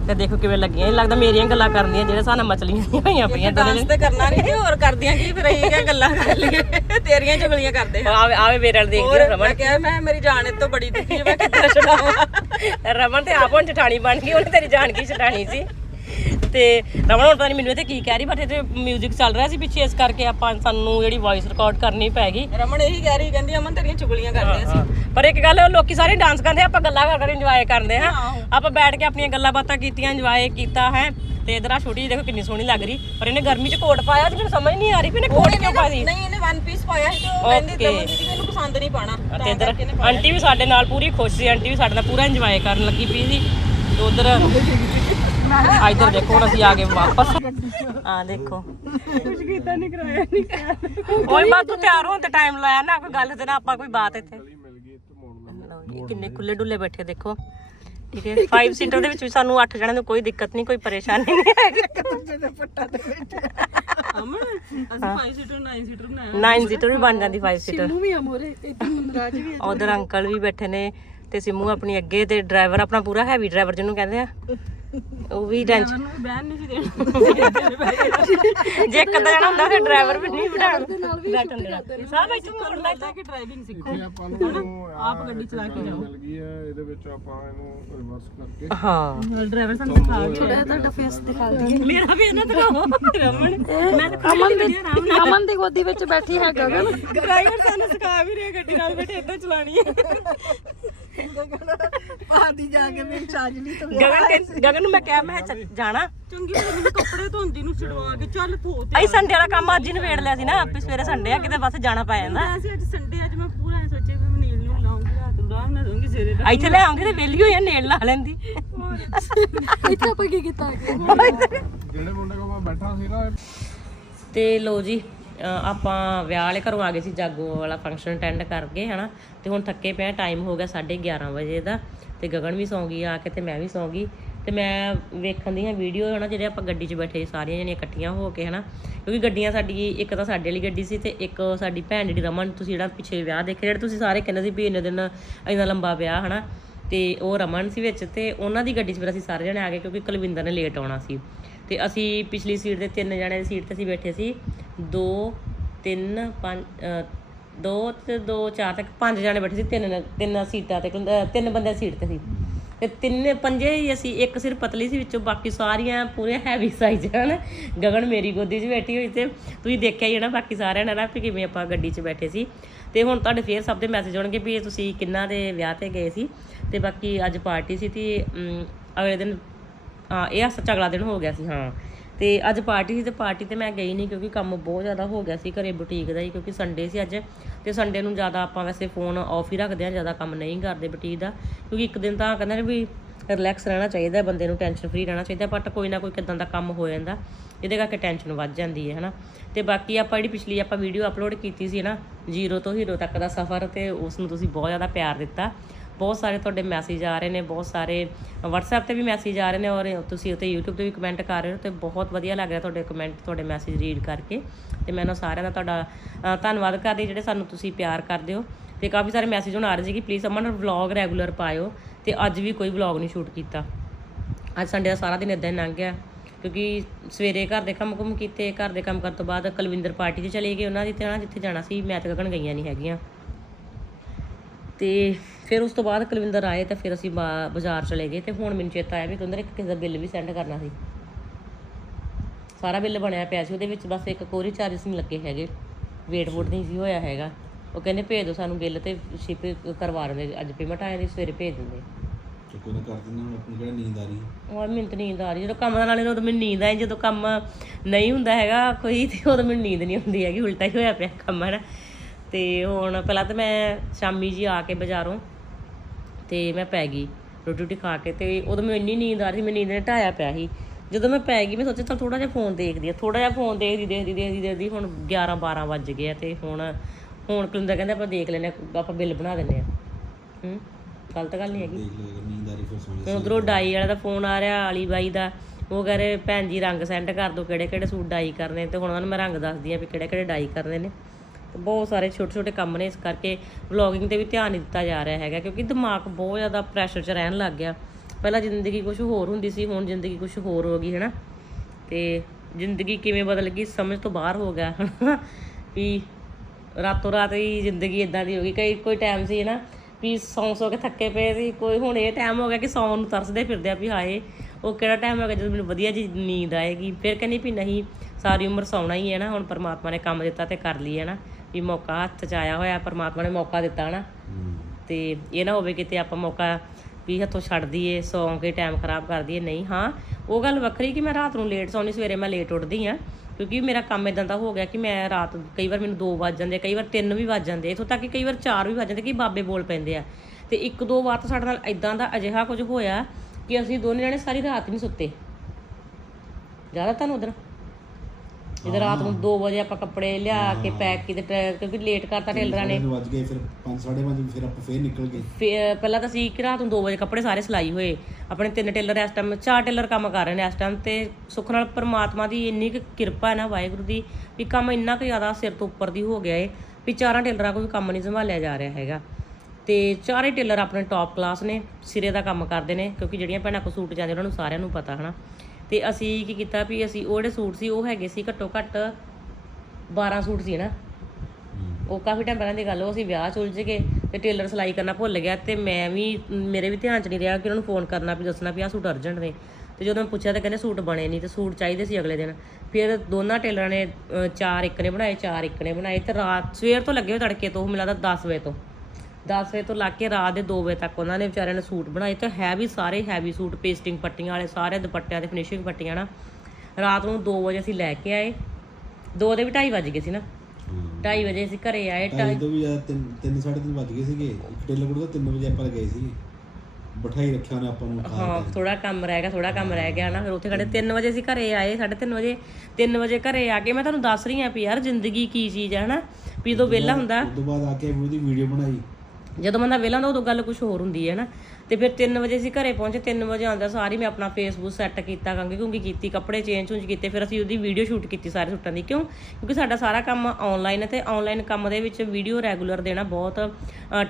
ਤੇ ਦੇਖੋ ਕਿਵੇਂ ਲੱਗੀਆਂ ਇਹ ਲੱਗਦਾ ਮੇਰੀਆਂ ਗੱਲਾਂ ਕਰਦੀਆਂ ਜਿਹੜੇ ਸਾਨੂੰ ਮਚਲੀਆਂ ਨਹੀਂ ਹੋਈਆਂ ਪਈਆਂ ਦੋਨੇ ਤੇ ਕਰਨਾ ਨਹੀਂ ਹੋਰ ਕਰਦੀਆਂ ਕੀ ਫਿਰ ਕਿਆ ਗੱਲਾਂ ਕਰ ਲਈਏ? ਤੇਰੀਆਂ ਚੁਗਲੀਆਂ ਕਰਦੇ ਹਾਂ ਆਵੇ ਆਵੇ ਮੇਰੇ ਨਾਲ ਦੇਖਦੀ ਆ ਰਮਨ। ਕਿਹਾ ਮੈਂ ਮੇਰੀ ਜਾਨ ਇਹ ਤੋਂ ਬੜੀ ਦੁਖੀ ਹੈ ਮੈਂ ਕਿੱਦਾਂ ਛਡਾਵਾਂ? ਰਮਨ ਤੇ ਆਪ ਹੁਣ ਚਟਾਣੀ ਬਣ ਗਈ ਉਹਨੇ ਤੇਰੀ ਜਾਣ ਕੀ ਚਟਾਣੀ ਸੀ? ਤੇ ਰਮਨ ਹੁਣ ਪਤਾ ਨਹੀਂ ਮੈਨੂੰ ਇੱਥੇ ਕੀ ਕਹਿ ਰਹੀ ਬਟ ਇੱਥੇ 뮤직 ਚੱਲ ਰਿਹਾ ਸੀ ਪਿੱਛੇ ਇਸ ਕਰਕੇ ਆਪਾਂ ਸਾਨੂੰ ਜਿਹੜੀ ਵੌਇਸ ਰਿਕਾਰਡ ਕਰਨੀ ਪੈ ਗਈ। ਰਮਨ ਇਹੀ ਕਹਿ ਰਹੀ ਕਹਿੰਦੀ ਅਮਨ ਤੇਰੀਆਂ ਚੁਗਲੀਆਂ ਕਰਦੇ ਅਸੀਂ। ਪਰ ਇੱਕ ਗੱਲ ਹੈ, ਲੋਕੀ ਸਾਰੇ ਡਾਂਸ ਕਰਦੇ ਆਪਾਂ ਗੱਲਾਂ ਕਰ ਕਰ ਇੰਜੋਏ ਕਰਦੇ ਹਾਂ। ਆਪਾਂ ਬੈਠ ਕੇ ਆਪਣੀਆਂ ਗੱਲਾਂ ਬਾਤਾਂ ਕੀਤੀਆਂ ਇੰਜੋਏ ਕੀਤਾ ਹੈ। ਤੇ ਇਧਰ ਆ ਛੋਟੀ ਜਿਹੀ ਦੇਖੋ ਕਿੰਨੀ ਸੋਹਣੀ ਲੱਗ ਰਹੀ। ਪਰ ਇਹਨੇ ਗਰਮੀ 'ਚ ਕੋਟ ਪਾਇਆ ਤੇ ਮੈਨੂੰ ਸਮਝ ਨਹੀਂ ਆ ਰਹੀ ਵੀ ਇਹਨੇ ਕੋਟ ਕਿਉਂ ਪਾਇਆ ਸੀ? ਨਹੀਂ ਇਹਨੇ ਵਨ ਪੀਸ ਪਾਇਆ ਸੀ ਤੇ ਉਹ ਕਹਿੰਦੀ. ਦਮਨ ਦੀਦੀ ਮੈਨੂੰ ਪਸੰਦ ਨਹੀਂ ਪਾਣਾ ਤੇ ਇਧਰ ਆਂਟੀ ਵੀ ਸਾਡੇ ਨਾਲ ਪੂਰੀ ਖੁਸ਼ ਸੀ ਆਂਟੀ ਵੀ ਸਾਡੇ ਨਾਲ ਪੂਰਾ ਇੰਜੋਏ ਕਰਨ ਲੱਗੀ ਪਈ ਸੀ। ਤੇ ਉਧਰ ਇਧਰ ਦੇਖੋ ਹੁਣ ਅਸੀਂ ਆ ਗਏ ਵਾਪਸ। ਆ ਦੇਖੋ। ਕੁਝ ਕੀਤਾ ਨਹੀਂ ਕਰਾਇਆ ਨਹੀਂ ਓਏ ਬਾ ਤੂੰ ਤਿਆਰ ਹੋਣ ਤੇ ਟਾਈਮ ਲਾਇਆ ਨਾ ਕੋਈ ਗੱਲ ਤੇ ਨਾ ਆਪਾਂ ਕੋਈ ਬਾਤ ਇੱਥੇ। ਲਓ ਜੀ, ਕਿੰਨੇ ਖੁੱਲੇ ਡੁੱਲੇ ਬੈਠੇ ਦੇਖੋ। ਠੀਕ ਹੈ 5 ਸੀਟਰ ਦੇ ਵਿੱਚ ਵੀ ਸਾਨੂੰ 8 ਜਣਿਆਂ ਨੂੰ ਕੋਈ ਦਿੱਕਤ ਨਹੀਂ ਕੋਈ ਪਰੇਸ਼ਾਨੀ ਨਹੀਂ ਅਮਨ ਅਸੀਂ 5 ਸੀਟਰ 9 ਸੀਟਰ ਬਣਾਇਆ। 9 ਸੀਟਰ ਵੀ ਬਣ ਜਾਂਦੀ 5 ਸੀਟਰ ਵੀ ਅਮੋਰੇ ਇਤਨੀ ਨਰਾਜ ਵੀ ਉਧਰ ਅੰਕਲ ਵੀ ਬੈਠੇ ਨੇ ਤੇ ਸਿੰਮੂ ਆਪਣੀ ਅੱਗੇ ਤੇ ਡਰਾਈਵਰ ਆਪਣਾ ਪੂਰਾ ਹੈਵੀ ਡਰਾਈਵਰ ਜਿਹਨੂੰ ਕਹਿੰਦੇ ਆ। ਉਹ ਵੀ ਟੈਨਸ਼ਨ ਨੂੰ ਬੈਨ ਨਹੀਂ ਸੀ ਦੇਣਾ। ਜੇ ਇੱਕ ਅੱਧਾ ਜਣਾ ਹੁੰਦਾ ਫਿਰ ਡਰਾਈਵਰ ਵੀ ਨਹੀਂ ਬਿਠਾਉਣਾ। ਬੈਠਣ ਦੇਣਾ। ਸਾਹਿਬ ਇੱਥੋਂ ਮੁੜਨਾ ਲੈ ਕੇ ਡਰਾਈਵਿੰਗ ਸਿੱਖੋ। ਆਪਾਂ ਨੂੰ ਆਪ ਗੱਡੀ ਚਲਾ ਕੇ ਜਾਓ। ਮਿਲ ਗਈ ਹੈ ਇਹਦੇ ਵਿੱਚ ਆਪਾਂ ਇਹਨੂੰ ਰਿਵਰਸ ਕਰਕੇ ਹਾਂ। ਡਰਾਈਵਰ ਸਾਨੂੰ ਕੇ ਥੋੜਾ ਤੁਹਾਡਾ ਫੇਸ ਦਿਖਾ ਦਈਏ ਮੇਰਾ ਵੀ ਇਹਨਾਂ ਦਿਖਾਓ ਰਮਨ। ਮੈਂ ਤਾਂ ਅਮਨ ਦੀ ਅਮਨ ਦੀ ਗੋਦੀ ਵਿੱਚ ਬੈਠੀ ਹੈ ਗਗਨ ਡਰਾਈਵਰ ਸਾਨੂੰ ਸਿਖਾ ਵੀ ਰਿਹਾ ਗੱਡੀ ਨਾਲ ਬੈਠੇ ਇਦਾਂ ਚਲਾਣੀ ਹੈ। ਆਦੀ ਜਾ ਕੇ ਮੇਰੀ ਲਈ ਤਾਂ ਗਗਨ ਕਹਿੰ- ਗਗਨ ਨੂੰ ਮੈਂ ਕਿਹਾ ਮੈਂ ਕਿਹਾ ਚੱਲ ਜਾਣਾ। ਚੰਗੀ ਭਲੀ ਮੈਨੂੰ ਕੱਪੜੇ ਧੋਂਦੀ ਨੂੰ ਛਡਵਾ ਕੇ ਚੱਲ ਧੋ ਤੇ ਅਸੀਂ ਸੰਡੇ ਵਾਲਾ ਕੰਮ ਅੱਜ ਹੀ ਨਵੇੜ ਲਿਆ ਸੀ ਨਾ ਆਪੇ ਸਵੇਰੇ ਸੰਡੇ ਆ ਕਿਤੇ ਬਸ ਜਾਣਾ ਪੈ ਜਾਂਦਾ। ਮੈਂ ਸੀ ਅੱਜ ਸੰਡੇ ਅੱਜ ਮੈਂ ਪੂਰਾ ਐਂ ਸੋਚਿਆ ਵੀ ਮੈਂ ਨੀਲ ਨੂੰ ਲਾਉਂਗੀ ਰਾਤ ਨੂੰ ਰਾਤ ਨੂੰ ਦੂੰਗੀ ਸਵੇਰੇ ਦਾ ਇੱਥੇ ਲੈ ਆਉਂਦੀ ਤੇ ਵਿਹਲੀ ਹੋ ਜਾਂ ਨੇੜ ਲਾ ਲੈਂਦੀ। ਇੱਥੇ ਆਪਾਂ ਕੀ ਕੀਤਾ ਜਿਹੜੇ ਮੁੰਡੇ ਕੋਲ ਮੈਂ ਬੈਠਾ ਸੀ ਨਾ ਤੇ ਲੋ ਜੀ ਆਪਾਂ ਵਿਆਹ ਵਾਲੇ ਘਰੋਂ ਆ ਗਏ ਸੀ ਜਾਗੋ ਵਾਲਾ ਫੰਕਸ਼ਨ ਅਟੈਂਡ ਕਰਕੇ, ਹਨਾ? ਤੇ ਹੁਣ ਥੱਕੇ ਪਿਆ ਟਾਈਮ ਹੋ ਗਿਆ 11:30 ਵਜੇ ਦਾ। ਤੇ ਗਗਨ ਵੀ ਸੌਂ ਗਈ ਆ ਕੇ ਤੇ ਮੈਂ ਵੀ ਸੌਂ ਗਈ। ਤੇ ਮੈਂ ਵੇਖਣ ਦੀਆਂ ਵੀਡੀਓ ਹਨਾ, ਜਿਹੜੇ ਆਪਾਂ ਗੱਡੀ 'ਚ ਬੈਠੇ ਸਾਰੀਆਂ ਜਣੀਆਂ ਇਕੱਠੀਆਂ ਹੋ ਕੇ, ਹਨਾ? ਕਿਉਂਕਿ ਗੱਡੀਆਂ ਸਾਡੀ, ਇੱਕ ਤਾਂ ਸਾਡੇ ਵਾਲੀ ਗੱਡੀ ਸੀ ਤੇ ਇੱਕ ਸਾਡੀ ਭੈਣ ਜਿਹੜੀ ਰਮਨ, ਤੁਸੀਂ ਜਿਹੜਾ ਪਿੱਛੇ ਵਿਆਹ ਦੇਖਿਆ, ਜਿਹੜੇ ਤੁਸੀਂ ਸਾਰੇ ਕਹਿੰਦੇ ਸੀ ਵੀ ਇੰਨੇ ਦਿਨ ਇੰਨਾ ਲੰਬਾ ਵਿਆਹ, ਹਨਾ? ਤੇ ਉਹ ਰਮਨ ਸੀ ਵਿੱਚ ਤੇ ਉਹਨਾਂ ਦੀ ਗੱਡੀ 'ਚ ਫਿਰ ਅਸੀਂ ਸਾਰੇ ਜਣੇ ਆ ਗਏ ਕਿਉਂਕਿ ਕੁਲਵਿੰਦਰ ਨੇ ਲੇਟ ਆਉਣਾ ਸੀ। ਤੇ ਅਸੀਂ ਪਿਛਲੀ ਸੀਟ ਤੇ ਤਿੰਨ ਜਣੇ ਦੀ ਸੀਟ ਤੇ ਅਸੀਂ ਬੈਠੇ ਸੀ। 2 3 5 ਦੋ ਤੇ ਦੋ, ਚਾਰ ਤੱਕ ਪੰਜ ਜਣੇ ਬੈਠੇ ਸੀ ਤਿੰਨ ਤਿੰਨ ਸੀਟਾਂ ਤੇ ਤਿੰਨ ਬੰਦੇ ਦੀ ਸੀਟ ਤੇ ਸੀ। ਤੇ ਤਿੰਨੇ, ਪੰਜੇ ਹੀ ਅਸੀਂ, ਇੱਕ ਸਿਰ ਪਤਲੀ ਸੀ ਵਿੱਚੋਂ, ਬਾਕੀ ਸਾਰੀਆਂ ਪੂਰੇ ਹੈਵੀ ਸਾਈਜ਼ ਹਨ ਗਗਨ ਮੇਰੀ ਗੋਦੀ 'ਚ ਬੈਠੀ ਹੋਈ ਤੇ ਤੁਸੀਂ ਦੇਖਿਆ ਹੀ ਹੈ ਨਾ ਬਾਕੀ ਸਾਰਿਆਂ ਨੇ ਨਾ ਵੀ ਕਿਵੇਂ ਆਪਾਂ ਗੱਡੀ 'ਚ ਬੈਠੇ ਸੀ। ਤੇ ਹੁਣ ਤੁਹਾਡੇ ਫੇਰ ਸਭ ਦੇ ਮੈਸੇਜ ਆਉਣਗੇ ਵੀ ਤੁਸੀਂ ਕਿੰਨਾ ਦੇ ਵਿਆਹ ਤੇ ਗਏ ਸੀ। ਤੇ ਬਾਕੀ ਅੱਜ ਪਾਰਟੀ ਸੀ ਤੇ ਅਗਲੇ ਦਿਨ ਹਾਂ, ਇਹ ਸੱਚਾ ਅਗਲਾ ਦਿਨ ਹੋ ਗਿਆ ਸੀ, ਹਾਂ। ਤੇ ਅੱਜ ਪਾਰਟੀ ਸੀ ਤੇ ਪਾਰਟੀ ਤੇ ਮੈਂ ਗਈ ਨਹੀਂ ਕਿਉਂਕਿ ਕੰਮ ਬਹੁਤ ਜ਼ਿਆਦਾ ਹੋ ਗਿਆ ਸੀ ਘਰੇ ਬੁਟੀਕ ਦਾ ਹੀ, ਕਿਉਂਕਿ ਸੰਡੇ ਸੀ ਅੱਜ। ਤੇ ਸੰਡੇ ਨੂੰ ਜ਼ਿਆਦਾ ਆਪਾਂ ਵੈਸੇ ਫੋਨ ਆਫ ਹੀ ਰੱਖਦੇ ਆ, ਜ਼ਿਆਦਾ ਕੰਮ ਨਹੀਂ ਕਰਦੇ ਬੁਟੀਕ ਦਾ। ਕਿਉਂਕਿ ਇੱਕ ਦਿਨ ਤਾਂ ਕਹਿੰਦੇ ਨੇ ਵੀ ਰਿਲੈਕਸ ਰਹਿਣਾ ਚਾਹੀਦਾ, ਬੰਦੇ ਨੂੰ ਟੈਨਸ਼ਨ ਫਰੀ ਰਹਿਣਾ ਚਾਹੀਦਾ ਬਟ ਕੋਈ ਨਾ ਕੋਈ ਕਿਦਾਂ ਦਾ ਕੰਮ ਹੋ ਜਾਂਦਾ, ਇਹਦੇ ਕਰਕੇ ਟੈਨਸ਼ਨ ਵੱਧ ਜਾਂਦੀ ਹੈ, ਹਨਾ। ਤੇ ਬਾਕੀ ਆਪਾਂ ਜਿਹੜੀ ਪਿਛਲੀ ਆਪਾਂ ਵੀਡੀਓ ਅਪਲੋਡ ਕੀਤੀ ਸੀ ਨਾ ਜ਼ੀਰੋ ਤੋਂ ਹੀਰੋ ਤੱਕ ਦਾ ਸਫ਼ਰ, ਤੇ ਉਸ ਨੂੰ ਤੁਸੀਂ ਬਹੁਤ ਜ਼ਿਆਦਾ ਪਿਆਰ ਦਿੱਤਾ। ਬਹੁਤ ਸਾਰੇ ਤੁਹਾਡੇ ਮੈਸੇਜ ਆ ਰਹੇ ਨੇ, ਬਹੁਤ ਸਾਰੇ WhatsApp ਤੇ ਵੀ ਮੈਸੇਜ ਆ ਰਹੇ ਨੇ ਔਰ ਤੁਸੀਂ ਉੱਤੇ YouTube ਤੇ ਵੀ ਕਮੈਂਟ ਕਰ ਰਹੇ ਹੋ ਤੇ ਬਹੁਤ ਵਧੀਆ ਲੱਗ ਰਿਹਾ ਤੁਹਾਡੇ ਕਮੈਂਟ ਤੁਹਾਡੇ ਮੈਸੇਜ ਰੀਡ ਕਰਕੇ ਤੇ ਮੈਂ ਉਹਨਾਂ ਸਾਰਿਆਂ ਦਾ ਤੁਹਾਡਾ ਧੰਨਵਾਦ ਕਰਦੀ ਜਿਹੜੇ ਸਾਨੂੰ ਤੁਸੀਂ ਪਿਆਰ ਕਰਦੇ ਹੋ ਤੇ ਕਾਫੀ ਸਾਰੇ ਮੈਸੇਜ ਹੁਣ ਆ ਰਹੇ ਸੀ ਕਿ ਪਲੀਜ਼ ਅਮਨ ਵਲੌਗ ਰੈਗੂਲਰ ਪਾਇਓ ਤੇ ਅੱਜ ਵੀ ਕੋਈ ਵਲੌਗ ਨਹੀਂ ਸ਼ੂਟ ਕੀਤਾ। ਅੱਜ ਸੰਡੇ ਦਾ ਸਾਰਾ ਦਿਨ ਇਦਾਂ ਹੀ ਲੰਘ ਗਿਆ ਕਿਉਂਕਿ ਸਵੇਰੇ ਘਰ ਦੇ ਕੰਮ ਕੁਮ ਕੀਤੇ, ਘਰ ਦੇ ਕੰਮ ਕਰਨ ਤੋਂ ਬਾਅਦ ਕਲਵਿੰਦਰ ਪਾਰਟੀ ਤੇ ਚਲੇ ਗਏ ਉਹਨਾਂ ਦੀ ਤੇ ਨਾ ਜਿੱਥੇ ਜਾਣਾ ਸੀ, ਮੈਂ ਤਾਂ ਗਗਨ ਗਈਆਂ ਨਹੀਂ ਹੈਗੀਆਂ। ਤੇ ਫਿਰ ਉਸ ਤੋਂ ਬਾਅਦ ਕੁਲਵਿੰਦਰ ਆਏ ਤੇ ਫਿਰ ਅਸੀਂ ਬਾਜ਼ਾਰ ਚਲੇ ਗਏ ਤੇ ਹੁਣ ਮੈਨੂੰ ਚੇਤਾ ਆਇਆ ਵੀ ਕੁਲਵਿੰਦਰ ਇੱਕ ਕਿਸੇ ਦਾ ਬਿੱਲ ਵੀ ਸੈਂਡ ਕਰਨਾ ਸੀ। ਸਾਰਾ ਬਿੱਲ ਬਣਿਆ ਪਿਆ ਸੀ ਉਹਦੇ ਵਿੱਚ ਬਸ ਇੱਕ ਕੋਰੀ ਚਾਰਜਸ ਨਹੀਂ ਲੱਗੇ ਹੈਗੇ। ਵੇਟ ਵੋਟ ਨਹੀਂ ਸੀ ਹੋਇਆ ਹੈਗਾ। ਉਹ ਕਹਿੰਦੇ ਭੇਜ ਦਿਓ ਸਾਨੂੰ ਬਿੱਲ ਤੇ ਸ਼ਿਪ ਕਰਵਾ ਦਿੰਦੇ ਅੱਜ ਪੇਮੈਂਟ ਆਏ ਦੀ ਸਵੇਰੇ ਭੇਜ ਦਿੰਦੇ। ਕੋਈ ਨਾ ਕਰ ਦਿੰਦਾ ਹੁਣ ਆਪਣੀ ਕਿਹੜਾ ਨੀਂਦ ਆ ਰਹੀ ਉਹ ਮੈਨੂੰ ਤਾਂ ਨੀਂਦ ਆ ਰਹੀ ਜਦੋਂ ਕੰਮ ਦਾ ਨਾਲੇ ਉਦੋਂ ਮੈਨੂੰ ਨੀਂਦ ਆਈ ਜਦੋਂ ਕੰਮ ਨਹੀਂ ਹੁੰਦਾ ਹੈਗਾ ਕੋਈ ਤੇ ਉਦੋਂ ਮੈਨੂੰ ਨੀਂਦ ਨਹੀਂ ਆਉਂਦੀ ਹੈਗੀ ਉਲਟਾ ਹੀ ਹੋਇਆ ਪਿਆ ਕੰਮ ਹੈ ਨਾ ਤੇ ਹੁਣ ਪਹਿਲਾਂ ਤਾਂ ਮੈਂ ਸ਼ਾਮੀ ਜੀ ਆ ਕੇ ਬਾਜ਼ਾਰੋਂ ਤੇ ਮੈਂ ਪੈ ਗਈ ਰੋਟੀ ਰੋਟੀ ਖਾ ਕੇ ਤੇ ਉਦੋਂ ਮੈਨੂੰ ਇੰਨੀ ਨੀਂਦ ਆ ਰਹੀ ਸੀ ਮੈਂ ਨੀਂਦ ਨੇ ਢਾਇਆ ਪਿਆ ਸੀ। ਜਦੋਂ ਮੈਂ ਪੈ ਗਈ ਮੈਂ ਸੋਚਿਆ ਤਾਂ ਥੋੜਾ ਜਿਹਾ ਫੋਨ ਦੇਖਦੀ ਆ ਥੋੜਾ ਜਿਹਾ ਫੋਨ ਦੇਖਦੀ ਦੇਖਦੀ ਦੇਖਦੀ ਦੇਖਦੀ ਹੁਣ 11 12 ਵੱਜ ਗਏ ਆ ਤੇ ਹੁਣ ਹੁਣ ਕੁਲਿੰਦਰ ਕਹਿੰਦਾ ਆਪਾਂ ਦੇਖ ਲੈਨੇ ਆਪਾਂ ਬਿੱਲ ਬਣਾ ਦਿੰਨੇ ਆ। ਹੂੰ ਗਲਤ ਗੱਲ ਨਹੀਂ ਹੈਗੀ। ਦੇਖ ਲਓ ਅਗਰ ਨੀਂਦ ਆ ਰਹੀ ਫਿਰ ਸੌਂ ਜਾ ਉਧਰੋਂ ਡਾਈ ਵਾਲੇ ਦਾ ਫੋਨ ਆ ਰਿਹਾ ਆਲੀ ਬਾਈ ਦਾ ਉਹ ਕਹ ਰਹੇ ਭੈਣ ਜੀ ਰੰਗ ਸੈਂਡ ਕਰ ਦਿਓ ਕਿਹੜੇ ਕਿਹੜੇ ਸੂਟ ਡਾਈ ਕਰਨੇ ਤੇ ਹੁਣ ਉਹਨਾਂ ਨੂੰ ਮੈਂ ਰੰਗ ਦੱਸਦੀ ਆ ਵੀ ਕਿਹੜੇ ਕਿਹੜੇ ਡਾਈ ਕਰਨੇ ਨੇ। ਬਹੁਤ ਸਾਰੇ ਛੋਟੇ ਛੋਟੇ ਕੰਮ ਨੇ, ਇਸ ਕਰਕੇ ਵਲੌਗਿੰਗ ਤੇ ਵੀ ਧਿਆਨ ਨਹੀਂ ਦਿੱਤਾ ਜਾ ਰਿਹਾ ਹੈਗਾ, ਕਿਉਂਕਿ ਦਿਮਾਗ ਬਹੁਤ ਜ਼ਿਆਦਾ ਪ੍ਰੈਸ਼ਰ 'ਚ ਰਹਿਣ ਲੱਗ ਗਿਆ। ਪਹਿਲਾਂ ਜ਼ਿੰਦਗੀ ਕੁਝ ਹੋਰ ਹੁੰਦੀ ਸੀ, ਹੁਣ ਜ਼ਿੰਦਗੀ ਕੁਝ ਹੋਰ ਹੋ ਗਈ ਹੈ ਨਾ ਤੇ ਜ਼ਿੰਦਗੀ ਕਿਵੇਂ ਬਦਲ ਗਈ, ਸਮਝ ਤੋਂ ਬਾਹਰ ਹੋ ਗਿਆ, ਹਨਾ? ਵੀ ਰਾਤੋਂ ਰਾਤ ਹੀ ਜ਼ਿੰਦਗੀ ਇਦਾਂ ਦੀ ਹੋ ਗਈ, ਕਈ, ਕੋਈ ਟਾਈਮ ਸੀ ਨਾ ਵੀ ਸੌਂ ਸੌ ਕੇ ਥੱਕੇ ਪਏ ਸੀ, ਕੋਈ ਹੁਣ ਇਹ ਟਾਈਮ ਹੋ ਗਿਆ ਕਿ ਸੌਣ ਨੂੰ ਤਰਸਦੇ ਫਿਰਦੇ ਆ ਵੀ ਹਾਏ, ਉਹ ਕਿਹੜਾ ਟਾਈਮ ਹੈਗਾ ਜਦੋਂ ਮੈਨੂੰ ਵਧੀਆ ਜੀ ਨੀਂਦ ਆਏਗੀ? ਫਿਰ ਕਹਿੰਦੀ ਵੀ ਨਹੀਂ, ਸਾਰੀ ਉਮਰ ਸੌਣਾ ਹੀ ਹੈ ਨਾ, ਹੁਣ ਪਰਮਾਤਮਾ ਨੇ ਕੰਮ ਦਿੱਤਾ ਤੇ ਕਰ ਲਈ ਹੈ ਨਾ ਵੀ ਮੌਕਾ ਹੱਥ 'ਚ ਆਇਆ ਹੋਇਆ, ਪਰਮਾਤਮਾ ਨੇ ਮੌਕਾ ਦਿੱਤਾ ਨਾ ਤੇ ਇਹ ਨਾ ਹੋਵੇ ਕਿਤੇ ਆਪਾਂ ਮੌਕਾ ਵੀ ਹੱਥੋਂ ਛੱਡ ਦਈਏ, ਸੌਂ ਕੇ ਟਾਈਮ ਖਰਾਬ ਕਰ ਦਈਏ, ਨਹੀਂ, ਹਾਂ, ਉਹ ਗੱਲ ਵੱਖਰੀ ਕਿ ਮੈਂ ਰਾਤ ਨੂੰ ਲੇਟ ਸੌਂਦੀ, ਸਵੇਰੇ ਮੈਂ ਲੇਟ ਉੱਠਦੀ ਆ ਕਿਉਂਕਿ ਮੇਰਾ ਕੰਮ ਇਦਾਂ ਦਾ ਹੋ ਗਿਆ ਕਿ ਮੈਂ ਰਾਤ ਕਈ ਵਾਰ ਮੈਨੂੰ 2 ਵੱਜ ਜਾਂਦੇ ਕਈ ਵਾਰ 3 ਵੀ ਵੱਜ ਜਾਂਦੇ ਇਥੋਂ ਤੱਕ ਕਿ ਕਈ ਵਾਰ 4 ਵੀ ਵੱਜ ਜਾਂਦੇ ਕਿ ਬਾਬੇ ਬੋਲ ਪੈਂਦੇ ਆ। ਤੇ ਇੱਕ ਦੋ ਵਾਰ ਤਾਂ ਸਾਡੇ ਨਾਲ ਇਦਾਂ ਦਾ ਅਜਿਹਾ ਕੁਝ ਹੋਇਆ ਕਿ ਅਸੀਂ ਦੋਨੇ ਜਣੇ ਸਾਰੀ ਰਾਤ ਨਹੀਂ ਸੁੱਤੇ। ਜ਼ਿਆਦਾ ਤੁਹਾਨੂੰ ਉਧਰ। ਇਧਰ ਰਾਤ ਨੂੰ 2 ਵਜੇ ਆਪਾਂ ਕੱਪੜੇ ਲਿਆ ਕੇ ਪੈਕ ਕੀਤੇ ਟੈ- ਕਿਉਂਕਿ ਲੇਟ ਕਰਤਾ ਟੇਲਰਾਂ ਨੇ। ਵੱਜ ਗਏ ਫਿਰ 5 ਵਜੇ ਫਿਰ ਆਪਾਂ ਫੇਰ ਨਿਕਲ ਗਏ। ਫਿਰ ਪਹਿਲਾਂ ਤਾਂ ਸੀ ਕਿ ਰਾਤ ਨੂੰ 2 ਵਜੇ ਕੱਪੜੇ ਸਾਰੇ ਸਿਲਾਈ ਹੋਏ। ਆਪਣੇ ਤਿੰਨ ਟੇਲਰ ਇਸ ਟਾਈਮ ਚਾਰ ਟੇਲਰ ਕੰਮ ਕਰ ਰਹੇ ਨੇ ਇਸ ਟਾਈਮ ਤੇ ਸੁੱਖ ਨਾਲ ਪਰਮਾਤਮਾ ਦੀ ਇੰਨੀ ਕੁ ਕਿਰਪਾ ਹੈ ਨਾ ਵਾਹਿਗੁਰੂ ਦੀ ਵੀ ਕੰਮ ਇੰਨਾ ਕੁ ਜ਼ਿਆਦਾ ਸਿਰ ਤੋਂ ਉੱਪਰ ਦੀ ਹੋ ਗਿਆ ਏ ਵੀ ਚਾਰਾਂ ਟੇਲਰਾਂ ਵੀ ਕੰਮ ਨਹੀਂ ਸੰਭਾਲਿਆ ਜਾ ਰਿਹਾ ਹੈਗਾ। ਤੇ ਚਾਰੇ ਟੇਲਰ ਆਪਣੇ ਟੌਪ ਕਲਾਸ ਨੇ ਸਿਰੇ ਦਾ ਕੰਮ ਕਰਦੇ ਨੇ ਕਿਉਂਕਿ ਜਿਹੜੀਆਂ ਭੈਣਾਂ ਕੋ ਸੂਟ ਜਾਂਦੇ ਉਹਨਾਂ ਨੂੰ ਸਾਰਿਆਂ ਨੂੰ ਪਤਾ ਹਨਾ। ਤੇ ਅਸੀਂ ਕੀ ਕੀਤਾ ਵੀ ਅਸੀਂ ਉਹ ਜਿਹੜੇ ਸੂਟ ਸੀ ਉਹ ਹੈਗੇ ਸੀ ਘੱਟੋ ਘੱਟ 12 ਸੂਟ ਸੀ ਨਾ। ਉਹ ਕਾਫੀ ਟਾਈਮ ਪਹਿਲਾਂ ਦੀ ਗੱਲ ਉਹ ਅਸੀਂ ਵਿਆਹ ਚ ਉਲਝ ਗਏ ਤੇ ਟੇਲਰ ਸਿਲਾਈ ਕਰਨਾ ਭੁੱਲ ਗਿਆ ਤੇ ਮੈਂ ਵੀ ਮੇਰੇ ਵੀ ਧਿਆਨ ਚ ਨਹੀਂ ਰਿਹਾ ਕਿ ਉਹਨਾਂ ਨੂੰ ਫੋਨ ਕਰਨਾ ਵੀ ਦੱਸਣਾ ਵੀ ਆਹ ਸੂਟ ਅਰਜੈਂਟ ਨੇ। ਤੇ ਜਦੋਂ ਮੈਂ ਪੁੱਛਿਆ ਤਾਂ ਕਹਿੰਦੇ ਸੂਟ ਬਣੇ ਨਹੀਂ ਤੇ ਸੂਟ ਚਾਹੀਦੇ ਸੀ ਅਗਲੇ ਦਿਨ। ਫਿਰ ਦੋਨਾਂ ਟੇਲਰਾਂ ਨੇ ਚਾਰ ਇੱਕ ਨੇ ਬਣਾਏ ਚਾਰ ਇੱਕ ਨੇ ਬਣਾਏ ਤੇ ਰਾਤ ਸਵੇਰ ਤੋਂ ਲੱਗੇ ਹੋਏ ਤੜਕੇ ਤੋਂ ਮਿਲਦਾ 10 ਵਜੇ ਤੋਂ। 10 ਵਜੇ ਤੋਂ ਲੱਗ ਕੇ ਰਾਤ ਦੇ 2 ਵਜੇ ਤੱਕ ਉਹਨਾਂ ਨੇ ਵਿਚਾਰਿਆਂ ਨੇ ਸੂਟ ਬਣਾਏ ਤੇ ਹੈ ਵੀ ਸਾਰੇ ਹੈਵੀ ਸੂਟ ਪੇਸਟਿੰਗ ਪੱਟੀਆਂ ਵਾਲੇ ਸਾਰੇ ਦੁਪੱਟਿਆਂ ਤੇ ਫਿਨਿਸ਼ਿੰਗ ਪੱਟੀਆਂ ਨਾ। ਰਾਤ ਨੂੰ 2 ਵਜੇ ਅਸੀਂ ਲੈ ਕੇ ਆਏ। 2 ਦੇ ਵੀ 2:30 ਵੱਜ ਗਏ ਸੀ ਨਾ। 2:30 ਵਜੇ ਅਸੀਂ ਘਰੇ ਆਏ ਢਾਈ ਤੋਂ ਵੀ ਜ਼ਿਆਦਾ 3 3 3:30 ਵੱਜ ਗਏ ਸੀਗੇ। ਟੇਲਰ ਕੋਲ ਤਾਂ 3 ਵਜੇ ਆਪਾਂ ਗਏ ਸੀਗੇ। ਬਿਠਾਈ ਰੱਖਿਆ ਉਹਨੇ ਆਪਾਂ ਨੂੰ ਹਾਂ ਥੋੜਾ ਕੰਮ ਰਹਿ ਗਿਆ ਥੋੜਾ ਕੰਮ ਰਹਿ ਗਿਆ ਨਾ। ਫਿਰ ਉੱਥੇ ਖੜੇ 3 ਵਜੇ ਅਸੀਂ ਘਰੇ ਆਏ 3:30 ਵਜੇ 3 ਵਜੇ ਘਰੇ ਆ ਕੇ ਮੈਂ ਤੁਹਾਨੂੰ ਦੱਸ ਰਹੀ ਆ ਵੀ ਯਾਰ ਜ਼ਿੰਦਗੀ ਕੀ ਚੀਜ਼ ਹੈ ਹਨਾ? ਵੀ ਜਦੋਂ ਵਿਹਲਾ ਹੁੰਦਾ। ਉਸ ਤੋਂ ਬਾਅਦ ਆ ਕੇ ਉਹਦੀ ਵੀਡੀਓ ਬਣਾਈ। ਜਦੋਂ ਬੰਦਾ ਵਿਹਲਾ ਹੁੰਦਾ ਉਦੋਂ ਗੱਲ ਕੁਝ ਹੋਰ ਹੁੰਦੀ ਹੈ ਨਾ। ਤੇ ਫਿਰ 3 ਵਜੇ ਅਸੀਂ ਘਰੇ ਪਹੁੰਚੇ 3 ਵਜੇ ਆਉਂਦਾ ਸਾਰੀ ਮੈਂ ਆਪਣਾ ਫੇਸਬੁੱਕ ਸੈੱਟ ਕੀਤਾ ਕੰਗੀ ਕੁੰਗੀ ਕੀਤੀ, ਕੱਪੜੇ ਚੇਂਜ ਚੁੰਜ ਕੀਤੇ, ਫਿਰ ਅਸੀਂ ਉਹਦੀ ਵੀਡੀਓ ਸ਼ੂਟ ਕੀਤੀ ਸਾਰੇ ਸੂਟਾਂ ਦੀ। ਕਿਉਂ? ਕਿਉਂਕਿ ਸਾਡਾ ਸਾਰਾ ਕੰਮ ਆਨਲਾਈਨ ਹੈ ਤੇ ਆਨਲਾਈਨ ਕੰਮ ਦੇ ਵਿੱਚ ਵੀਡੀਓ ਰੈਗੂਲਰ ਦੇਣਾ ਬਹੁਤ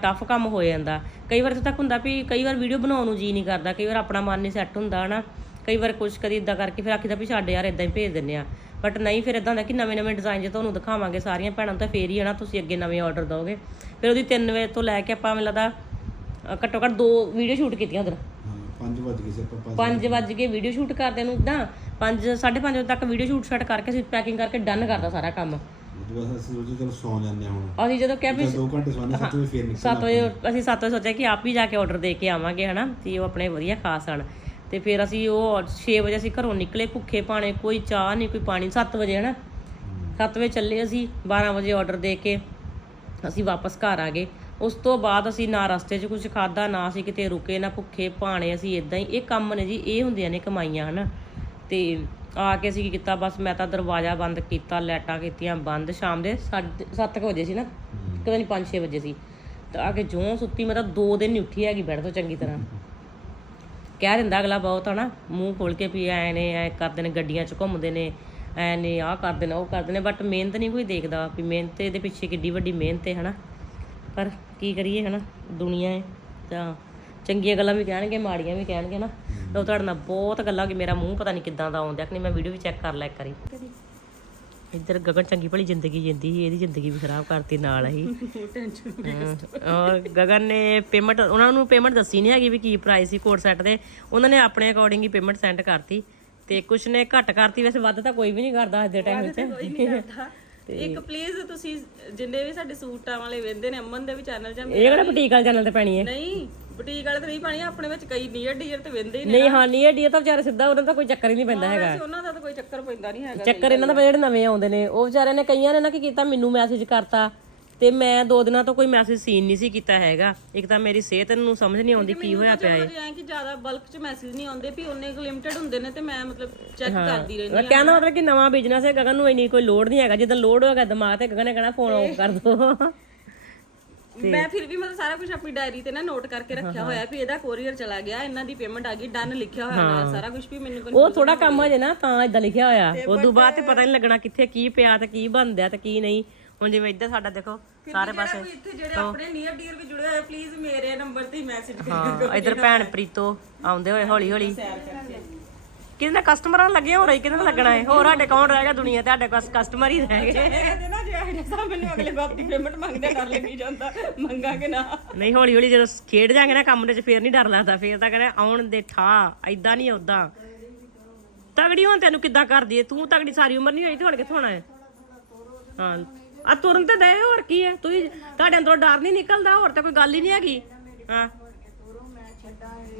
ਟਫ ਕੰਮ ਹੋ ਜਾਂਦਾ। ਕਈ ਵਾਰ ਇੱਥੋਂ ਤੱਕ ਹੁੰਦਾ ਵੀ ਕਈ ਵਾਰ ਵੀਡੀਓ ਬਣਾਉਣ ਨੂੰ ਜੀ ਨਹੀਂ ਕਰਦਾ, ਕਈ ਵਾਰ ਆਪਣਾ ਮਨ ਨਹੀਂ ਸੈੱਟ ਹੁੰਦਾ, ਹਨਾ? ਕਈ ਵਾਰ ਕੁਝ ਕਦੀ ਇਦਾਂ ਕਰਕੇ ਫਿਰ ਆਖੀਦਾ ਵੀ ਛੱਡ ਯਾਰ ਇਦਾਂ ਹੀ ਭੇਜ ਦਿੰਨੇ ਆ। ਬਟ ਨਹੀਂ ਫਿਰ ਇਦਾਂ ਹੁੰਦਾ ਕਿ ਨਵੇਂ ਨਵੇਂ ਡਿਜ਼ਾਈਨ ਜੇ ਤੁਹਾਨੂੰ ਦਿਖਾਵਾਂਗੇ ਸਾਰੀਆਂ ਭੈਣਾਂ ਤਾਂ ਫੇਰ ਹੀ ਹੈ ਨਾ ਤੁਸੀਂ ਅੱਗੇ ਨਵੇਂ ਆਰਡਰ ਦਿਓਗੇ। ਫਿਰ ਉਹਦੀ 3 ਵਜੇ ਤੋਂ ਲੈ ਕੇ ਆਪਾਂ ਮੈਨੂੰ ਲੱਗਦਾ ਘੱਟੋ ਘੱਟ ਦੋ ਵੀਡੀਓ ਸ਼ੂਟ ਕੀਤੀਆਂ ਉਧਰ ਹਾਂ 5 ਵੱਜ ਗਏ ਸੀ ਆਪਾਂ ਪੰਜ 5 ਵਜ। ਕੇ ਵੀਡੀਓ ਸ਼ੂਟ ਕਰਦੇ ਨੂੰ ਇਦਾਂ 5 5:30 ਵਜੇ ਤੱਕ ਵੀਡੀਓ ਸ਼ੂਟ ਸ਼ਟ ਕਰਕੇ ਅਸੀਂ ਪੈਕਿੰਗ ਕਰਕੇ ਡਨ ਕਰਦਾ ਸਾਰਾ ਕੰਮ। ਅਸੀਂ ਸੋਚਿਆ ਚਲੋ ਸੌਂ ਜਾਂਦੇ ਹਾਂ ਹੁਣ। ਅਸੀਂ ਜਦੋਂ ਕਿਹਾ ਵੀ ਜਾਂ 2 ਘੰਟੇ ਸੌਣੇ 7 ਵਜੇ ਫੇਰ ਨਿਕਲ 7 ਵਜੇ ਅਸੀਂ 7 ਵਜੇ ਸੋਚਿਆ ਕਿ ਆਪ ਹੀ ਜਾ ਕੇ ਆਰਡਰ ਦੇ ਕੇ ਆਵਾਂਗੇ ਹਨਾ ਤੇ ਉਹ ਆਪਣੇ ਵਧੀਆ ਖਾਸ ਹਨ। ਤੇ ਫਿਰ ਅਸੀਂ ਉਹ 6 ਵਜੇ ਅਸੀਂ ਘਰੋਂ ਨਿਕਲੇ ਭੁੱਖੇ ਪਾਣੇ ਕੋਈ ਚਾਹ ਨਹੀਂ ਕੋਈ ਪਾਣੀ 7 ਵਜੇ ਹਨਾ। 7 ਵਜੇ ਚੱਲੇ ਅਸੀਂ 12 ਵਜੇ ਆਰਡਰ ਦੇ ਕੇ ਅਸੀਂ ਵਾਪਸ ਘਰ ਆ ਗਏ। ਉਸ ਤੋਂ ਬਾਅਦ ਅਸੀਂ ਨਾ ਰਸਤੇ 'ਚ ਕੁਝ ਖਾਦਾ ਨਾ ਅਸੀਂ ਕਿਤੇ ਰੁਕੇ ਨਾ ਭੁੱਖੇ ਪਾਣੇ ਅਸੀਂ ਇਦਾਂ ਹੀ ਇਹ ਕੰਮ ਨੇ ਜੀ ਇਹ ਹੁੰਦੀਆਂ ਨੇ ਕਮਾਈਆਂ ਹਨਾ। ਤੇ ਆ ਕੇ ਅਸੀਂ ਕੀ ਕੀਤਾ ਬਸ ਮੈਂ ਤਾਂ ਦਰਵਾਜ਼ਾ ਬੰਦ ਕੀਤਾ ਲਾਈਟਾਂ ਕੀਤੀਆਂ ਬੰਦ ਸ਼ਾਮ ਦੇ 7 ਵਜੇ ਸੀ ਨਾ ਕਦੇ ਨਹੀਂ 5-6 ਵਜੇ ਸੀ। ਤਾਂ ਆ ਕੇ ਜਿਉਂ ਸੁੱਤੀ ਮੈਂ ਤਾਂ 2 ਦਿਨ ਨਹੀਂ ਉੱਠੀ ਹੈਗੀ ਬੈਠ ਤੋਂ ਚੰਗੀ ਤਰ੍ਹਾਂ। ਕਹਿ ਦਿੰਦਾ ਅਗਲਾ ਬਹੁਤ ਹਨਾ ਮੂੰਹ ਖੋਲ ਕੇ ਵੀ ਐ ਨੇ ਐ ਕਰਦੇ ਨੇ ਗੱਡੀਆਂ 'ਚ ਘੁੰਮਦੇ ਨੇ ਐ ਨੇ ਆਹ ਕਰਦੇ ਨੇ ਉਹ ਕਰਦੇ ਨੇ ਬਟ ਮਿਹਨਤ ਨਹੀਂ ਕੋਈ ਦੇਖਦਾ ਵੀ ਮਿਹਨਤ ਦੇ ਪਿੱਛੇ ਕਿੱਡੀ ਵੱਡੀ ਮਿਹਨਤ ਹੈ ਹਨਾ? ਪਰ ਕੀ ਕਰੀਏ ਹਨਾ? ਦੁਨੀਆ ਹੈ ਤਾਂ ਚੰਗੀਆਂ ਗੱਲਾਂ ਵੀ ਕਹਿਣਗੇ ਮਾੜੀਆਂ ਵੀ ਕਹਿਣਗੇ ਨਾ ਤਾਂ ਤੁਹਾਡੇ ਨਾਲ ਬਹੁਤ ਗੱਲਾਂ ਕਿ ਮੇਰਾ ਮੂੰਹ ਪਤਾ ਨਹੀਂ ਕਿੱਦਾਂ ਦਾ ਆਉਂਦਾ ਕਿ ਨਹੀਂ ਮੈਂ ਵੀਡੀਓ ਵੀ ਚੈੱਕ ਕਰ ਲਿਆ ਇੱਕ ਵਾਰੀ। ਇੱਧਰ ਗਗਨ ਚੰਗੀ ਭਲੀ ਜ਼ਿੰਦਗੀ ਜਿੰਦੀ ਸੀ ਇਹਦੀ ਜ਼ਿੰਦਗੀ ਵੀ ਖਰਾਬ ਕਰਤੀ ਨਾਲ ਹੀ। ਔਰ ਗਗਨ ਨੇ ਪੇਮੈਂਟ ਉਹਨਾਂ ਨੂੰ ਪੇਮੈਂਟ ਦੱਸੀ ਨਹੀਂ ਹੈਗੀ ਵੀ ਕੀ ਪ੍ਰਾਈਸ ਸੀ ਕੋਡ ਸੈੱਟ ਦੇ ਉਹਨਾਂ ਨੇ ਆਪਣੇ ਅਕੋਰਡਿੰਗ ਹੀ ਪੇਮੈਂਟ ਸੈਂਡ ਕਰਤੀ ਤੇ ਕੁਛ ਨੇ ਘੱਟ ਕਰਤੀ ਵੈਸੇ ਵੱਧ ਤਾਂ ਕੋਈ ਵੀ ਨਹੀਂ ਕਰਦਾ ਅੱਜ ਦੇ ਟਾਈਮ ਵਿੱਚ। ਇੱਕ ਪਲੀਜ਼ ਤੁਸੀਂ ਜਿੰਨੇ ਵੀ ਸਾਡੇ ਸੂਟਾਂ ਵਾਲੇ ਵੇਖਦੇ ਨੇ ਅਮਨ ਦੇ ਵੀ ਚੈਨਲ ਜਾਂ ਇਹ ਕਿਹੜਾ ਬੁਟੀਕ ਵਾਲੇ ਚੈਨਲ ਤੇ ਪੈਣੀ ਹੈ ਨਹੀਂ। ਬੁਟੀਕ ਵਾਲੇ ਤਾਂ ਨਹੀਂ ਪਾਣੀ ਆਪਣੇ ਵਿੱਚ ਕਈ ਨੀਅਰ ਡੀਅਰ ਤੇ ਵੇਂਦੇ ਹੀ ਨੇ ਨਹੀਂ ਹਾਂ ਨਹੀਂ ਇਹ ਤਾਂ ਵਿਚਾਰੇ ਸਿੱਧਾ ਉਹਨਾਂ ਦਾ ਕੋਈ ਚੱਕਰ ਹੀ ਨਹੀਂ ਪੈਂਦਾ ਹੈਗਾ। ਉਹਨਾਂ ਦਾ ਤਾਂ ਕੋਈ ਚੱਕਰ ਪੈਂਦਾ ਨਹੀਂ ਹੈਗਾ ਚੱਕਰ ਇਹਨਾਂ ਦਾ ਜਿਹੜੇ ਨਵੇਂ ਆਉਂਦੇ ਨੇ ਉਹ ਵਿਚਾਰਿਆਂ ਨੇ ਕਈਆਂ ਨੇ ਨਾ ਕੀ ਕੀਤਾ ਮੈਨੂੰ ਮੈਸੇਜ ਕਰਤਾ ਤੇ ਮੈਂ ਦੋ ਦਿਨਾਂ ਤੋਂ ਕੋਈ ਮੈਸੇਜ ਸੀਨ ਨਹੀਂ ਸੀ ਕੀਤਾ ਹੈਗਾ। ਇੱਕ ਤਾਂ ਮੇਰੀ ਸਿਹਤ ਨੂੰ ਸਮਝ ਨਹੀਂ ਆਉਂਦੀ ਕੀ ਹੋਇਆ ਪਿਆ ਹੈ ਕਿ ਜ਼ਿਆਦਾ ਬਲਕ ਚ ਮੈਸੇਜ ਨਹੀਂ ਆਉਂਦੇ ਵੀ ਉਹਨੇ ਲਿਮਟਿਡ ਹੁੰਦੇ ਨੇ ਤੇ ਮੈਂ ਮਤਲਬ ਚੈੱਕ ਕਰਦੀ ਰਹਿੰਦੀ ਮੈਂ ਕਹਿਣਾ ਮਤਲਬ ਕਿ ਨਵਾਂ ਬਿਜ਼ਨਸ ਹੈ ਗਗਨ ਨੂੰ ਇੰਨੀ ਕੋਈ ਲੋਡ ਨਹੀਂ ਹੈਗਾ ਜਦੋਂ ਲੋਡ ਹੋਗਾ ਦਿਮਾਗ ਤੇ ਗਗਨ ਨੇ ਕਹਿਣਾ ਫੋਨ ਆਫ ਕਰ ਦੋ। ਮੈਂ ਫਿਰ ਵੀ ਮਤਲਬ ਸਾਰਾ ਕੁਝ ਆਪਣੀ ਡਾਇਰੀ ਤੇ ਨਾ ਨੋਟ ਕਰਕੇ ਰੱਖਿਆ ਹੋਇਆ ਵੀ ਇਹਦਾ ਕੋਰੀਅਰ ਚਲਾ ਗਿਆ ਇਹਨਾਂ ਦੀ ਪੇਮੈਂਟ ਆ ਗਈ ਡਨ ਲਿਖਿਆ ਹੋਇਆ ਨਾਲ ਸਾਰਾ ਕੁਝ ਵੀ ਮੈਨੂੰ ਕੋਈ ਉਹ ਥੋੜਾ ਕੰਮ ਹੈ ਜੇ ਨਾ ਤਾਂ ਇਦਾਂ ਲਿਖਿਆ ਹੋਇਆ। ਉਦੋਂ ਬਾਅਦ ਤੇ ਪਤਾ ਨਹੀਂ ਲੱਗਣਾ ਕਿੱਥੇ ਕੀ ਪਿਆ ਤੇ ਕੀ ਬਣਦਿਆ ਤੇ ਕੀ ਨਹੀਂ। ਹੁਣ ਜਿਵੇਂ ਇੱਧਰ ਸਾਡਾ ਦੇਖੋ ਸਾਰੇ ਪਾਸੇ ਇੱਥੇ ਜਿਹੜੇ ਆਪਣੇ ਨੀਅਰ ਡੀਅਰ ਵੀ ਜੁੜੇ ਹੋਏ ਪਲੀਜ਼ ਮੇਰੇ ਨੰਬਰ ਤੇ ਮੈਸੇਜ ਕਰਿਓ ਹਾਂ ਇਧਰ ਭੈਣ ਪ੍ਰੀਤੋ ਆਉਂਦੇ ਹੋਏ ਹੌਲੀ ਹੌਲੀ ਕਿਹਦੇ ਨਾਲ ਕਸਟਮਰਾਂ ਲੱਗੇ ਹੋ ਰਹੀ ਕਿਹਦੇ ਨਾਲ ਲੱਗਣਾ ਹੈ? ਹੋਰ ਸਾਡੇ ਕੌਣ ਰਹਿ ਗਿਆ ਦੁਨੀਆ ਤੇ ਸਾਡੇ ਕੋਲ ਕਸਟਮਰ ਹੀ ਰਹਿ ਗਏ। ਇਹਦੇ ਨਾ ਜੇ ਆਈਡੀਆ ਸਾਹਿਬ ਮੈਨੂੰ ਅਗਲੇ ਬਾਪ ਦੀ ਪੇਮੈਂਟ ਮੰਗਦੇ ਡਰ ਲੱਗੀ ਜਾਂਦਾ। ਮੰਗਾਂਗੇ ਨਾ? ਨਹੀਂ ਹੌਲੀ ਹੌਲੀ ਜਦੋਂ ਖੇਡ ਜਾਾਂਗੇ ਨਾ ਕੰਮ ਦੇ ਚ ਫੇਰ ਨਹੀਂ ਡਰ ਲੱਗਦਾ। ਫੇਰ ਤਾਂ ਕਹਿੰਦੇ ਆਉਣ ਦੇ ਠਾ ਐਦਾਂ ਨਹੀਂ ਉਦਾਂ ਤਗੜੀ ਹੁਣ ਤੈਨੂੰ ਕਿੱਦਾਂ ਕਰਦੀ ਏ? ਤੂੰ ਤਗੜੀ ਸਾਰੀ ਉਮਰ ਨਹੀਂ ਹੋਈ ਤੇ ਹੁਣ ਕਿੱਥੋਂ ਹੋਣਾ ਹੈ? ਹਾਂ। ਆ ਤੁਰਨ ਤੇ ਦੇ ਹੋਰ ਕੀ ਹੈ? ਤੁਸੀਂ ਤੁਹਾਡੇ ਅੰਦਰੋਂ ਡਰ ਨਹੀਂ ਨਿਕਲਦਾ ਹੋਰ ਤਾਂ ਕੋਈ ਗੱਲ ਹੀ ਨਹੀਂ ਹੈਗੀ। ਹਾਂ।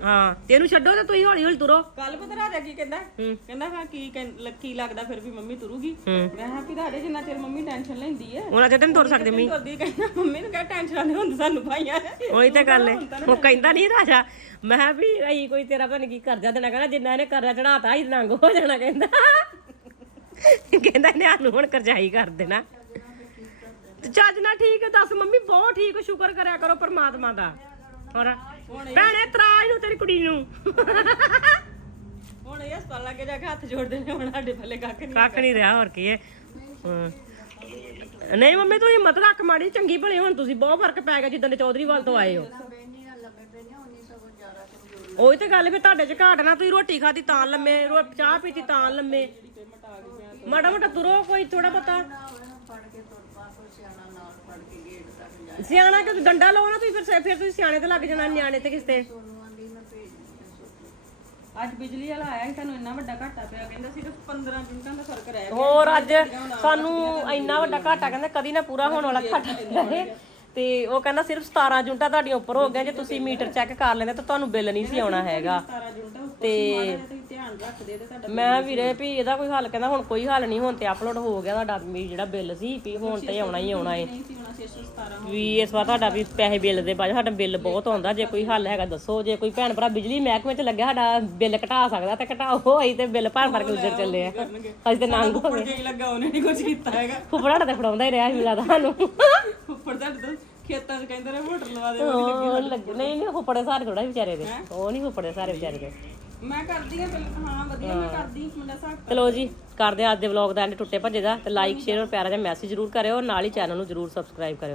ਹਾਂ ਤੈਨੂੰ ਛੱਡੋ ਤੇ ਤੁਸੀਂ ਹੌਲੀ ਹੌਲੀ ਤੁਰੋ। ਕੱਲ ਪਤਾ ਰਾਜਾ ਕੀ ਕਹਿੰਦਾ? ਕਹਿੰਦਾ ਹਾਂ ਕੀ ਕਹਿੰ- ਲ- ਕੀ ਲੱਗਦਾ ਫਿਰ ਵੀ ਮੰਮੀ ਤੁਰੂਗੀ? ਮੈਂ ਕਿਹਾ ਵੀ ਰਾਜਾ ਜਿੰਨਾ ਚਿਰ ਮੰਮੀ ਟੈਨਸ਼ਨ ਲੈਂਦੀ ਹੈ ਉਹਨਾਂ ਤੇ ਨਹੀਂ ਤੁਰ ਸਕਦੇ ਮੀ ਤੁਰਦੀ ਕਹਿੰਦਾ ਮੰਮੀ ਨੂੰ ਕਹਿ ਟੈਨਸ਼ਨ ਨਹੀਂ ਹੁੰਦੀ ਸਾਨੂੰ ਭਾਈਆਂ ਉਹੀ ਤੇ ਗੱਲ ਹੈ ਉਹ ਕਹਿੰਦਾ ਨਹੀਂ ਰਾਜਾ। ਮੈਂ ਕਿਹਾ ਵੀ ਅਈ ਕੋਈ ਤੇਰਾ ਨੀ ਕੀ ਕਰਜ਼ਾ ਦੇਣਾ ਕਹਿੰਦਾ ਜਿੰਨਾ ਇਹਨੇ ਕਰਜ਼ਾ ਚੜਾਤਾ ਹੀ ਨੰਗ ਹੋ ਜਾਣਾ ਕਹਿੰਦਾ। ਕਹਿੰਦਾ ਇਹਨੇ ਸਾਨੂੰ ਹੁਣ ਕਰਜ਼ਾਈ ਕਰ ਦੇਣਾ। ਤੇ ਚੱਜ ਨਾ ਠੀਕ ਹੈ ਦੱਸ ਮੰਮੀ ਬਹੁਤ ਠੀਕ ਸ਼ੁਕਰ ਕਰਿਆ ਕਰੋ ਪਰਮਾਤਮਾ ਦਾ। ਹੋਰ? ਭੈਣੇ ਤਰਾਜ ਨੂੰ ਤੇਰੀ ਕੁੜੀ ਨੂੰ। ਹੁਣ ਇਹ ਹਸਪਤਾਲ ਲੱਗੇ ਜਾ ਕੇ ਹੱਥ ਜੋੜਦੇ ਨੇ ਹੁਣ ਸਾਡੇ ਪੱਲੇ ਕੱਖ ਨਹੀਂ ਕੱਖ ਨਹੀਂ ਰਿਹਾ ਹੋਰ ਕੀ ਹੈ। ਹਾਂ। ਨਹੀਂ ਮੰਮੀ ਤੂੰ ਹਿੰਮਤ ਰੱਖ ਮਾੜੀ ਚੰਗੀ ਭਲੀ ਹੁਣ ਤੁਸੀਂ ਬਹੁਤ ਫ਼ਰਕ ਪੈ ਗਿਆ ਜਿੱਦਾਂ ਦੇ ਚੌਧਰੀ ਵੱਲ ਤੋਂ ਆਏ ਹੋ। ਉਹੀ ਤੇ ਗੱਲ ਵੀ ਤੁਹਾਡੇ ਚ ਘਾਟ ਨਾ ਤੁਸੀਂ ਰੋਟੀ ਖਾਦੀ ਤਾਂ ਲੰਮੇ ਰੋ- ਚਾਹ ਪੀਤੀ ਤਾਂ ਲੰਮੇ। ਮਾੜਾ ਮੋਟਾ ਤੁਰੋ ਕੋਈ ਥੋੜਾ ਪਤਾ ਸਿਆਣਾ ਕਿ ਡੰਡਾ ਲਾਓ ਨਾ ਤੁਸੀਂ ਫਿਰ ਸੇ- ਫਿਰ ਤੁਸੀਂ ਸਿਆਣੇ ਤੇ ਲੱਗ ਜਾਣਾ ਨਿਆਣੇ ਤੇ ਕਿਸ ਤੇ? ਅੱਜ ਬਿਜਲੀ ਵਾਲਾ ਆਇਆ ਸੀ ਤੁਹਾਨੂੰ ਇੰਨਾ ਵੱਡਾ ਘਾਟਾ ਪਿਆ ਕਹਿੰਦਾ ਸਿਰਫ 15 ਮਿੰਟਾਂ ਦਾ ਫ਼ਰਕ ਰਹਿ ਗਿਆ। ਹੋਰ ਅੱਜ ਸਾਨੂੰ ਇੰਨਾ ਵੱਡਾ ਘਾਟਾ ਕਹਿੰਦਾ ਕਦੀ ਨਾ ਪੂਰਾ ਹੋਣ ਵਾਲਾ ਘਾਟਾ ਰਹੇ। ਤੇ ਉਹ ਕਹਿੰਦਾ ਸਿਰਫ 17 ਯੂਨਿਟਾਂ ਤੁਹਾਡੀਆਂ ਉੱਪਰ ਹੋ ਗਈਆਂ ਜੇ ਤੁਸੀਂ ਮੀਟਰ ਚੈੱਕ ਕਰ ਲੈਂਦੇ ਤਾਂ ਤੁਹਾਨੂੰ ਬਿੱਲ ਨਹੀਂ ਸੀ ਆਉਣਾ ਹੈਗਾ। ਜੁੰਟਾ ਉੱਪਰ ਤੇ ਤੁਸੀਂ ਧਿਆਨ ਰੱਖਦੇ ਤੇ ਤੁਹਾਡਾ ਮੈਂ ਵੀਰੇ ਵੀ ਇਹਦਾ ਕੋਈ ਹੱਲ ਕਹਿੰਦਾ ਹੁਣ ਕੋਈ ਹੱਲ ਨਹੀਂ ਹੁਣ ਤੇ ਅਪਲੋਡ ਹੋ ਗਿਆ ਤੁਹਾਡਾ ਵੀ ਜਿਹੜਾ ਬਿੱਲ ਸੀ ਵੀ ਹੁਣ ਤੇ ਆਉਣਾ ਹੀ ਆਉਣਾ ਏ। ਨਹੀਂ ਸੀ ਹੋਣਾ 617 ਵੀ ਇਸ ਵਾਰ ਤੁਹਾਡਾ ਵੀ ਪੈਸੇ ਬਿੱਲ ਦੇ ਬਾਅਦ ਸਾਡਾ ਬਿੱਲ ਬਹੁਤ ਆਉਂਦਾ ਜੇ ਕੋਈ ਹੱਲ ਹੈਗਾ ਦੱਸੋ ਜੇ ਕੋਈ ਭੈਣ ਭਰਾ ਬਿਜਲੀ ਮਹਿਕਮੇ ਚ ਲੱਗਿਆ ਸਾਡਾ ਬਿੱਲ ਘਟਾ ਸਕਦਾ ਤੇ ਘਟਾਓ ਅਸੀਂ ਤੇ ਬਿੱਲ ਭਰ ਭਰ ਕੇ ਉੱਜੜ ਚੱਲੇ ਆ। ਅਸੀਂ ਤੇ ਨੰਗ ਹੋ ਗਏ। ਲੱਗਾ ਉਹਨੇ ਨਹੀਂ ਕੁਝ ਕੀਤਾ ਹੈਗਾ। ਫੁੱਫੜਾ ਤੇ ਫੜਾਉਂਦਾ ਹੀ ਰਿਹਾ ਸੀ ਮਿਲਾ ਸਾਨੂੰ। ਤੁਹਾਡੇ ਤੋਂ ਖੇਤਾਂ 'ਚ ਕਹਿੰਦੇ ਰਹੇ ਮੋਟਰ ਲਵਾ ਦੇ ਉਹ ਨਹੀਂ ਨਹੀਂ ਫੁੱਫੜੇ ਸਾਰੇ ਥੋੜਾ ਵਿਚਾਰੇ ਦੇ। ਉਹ ਨਹੀਂ ਫੁੱਫੜੇ ਸਾਰੇ ਵਿਚਾਰੇ ਦੇ। ਮੈਂ ਕਰਦੀ ਆ ਪਹਿਲਾਂ ਹਾਂ ਵਧੀਆ ਮੈਂ ਕਰਦੀ ਮੁੰਡਾ ਸਾਹ ਚਲੋ ਜੀ ਕਰਦੇ ਹਾਂ ਅੱਜ ਦੇ ਵਲੌਗ ਦਾ ਐਂਡ ਟੁੱਟੇ ਭੱਜੇ ਦਾ ਤੇ ਲਾਈਕ ਸ਼ੇਅਰ ਔਰ ਪਿਆਰਾ ਜਿਹਾ ਮੈਸੇਜ ਜ਼ਰੂਰ ਕਰਿਓ ਨਾਲ ਹੀ ਚੈਨਲ ਨੂੰ ਜ਼ਰੂਰ ਸਬਸਕ੍ਰਾਈਬ ਕਰਿਓ।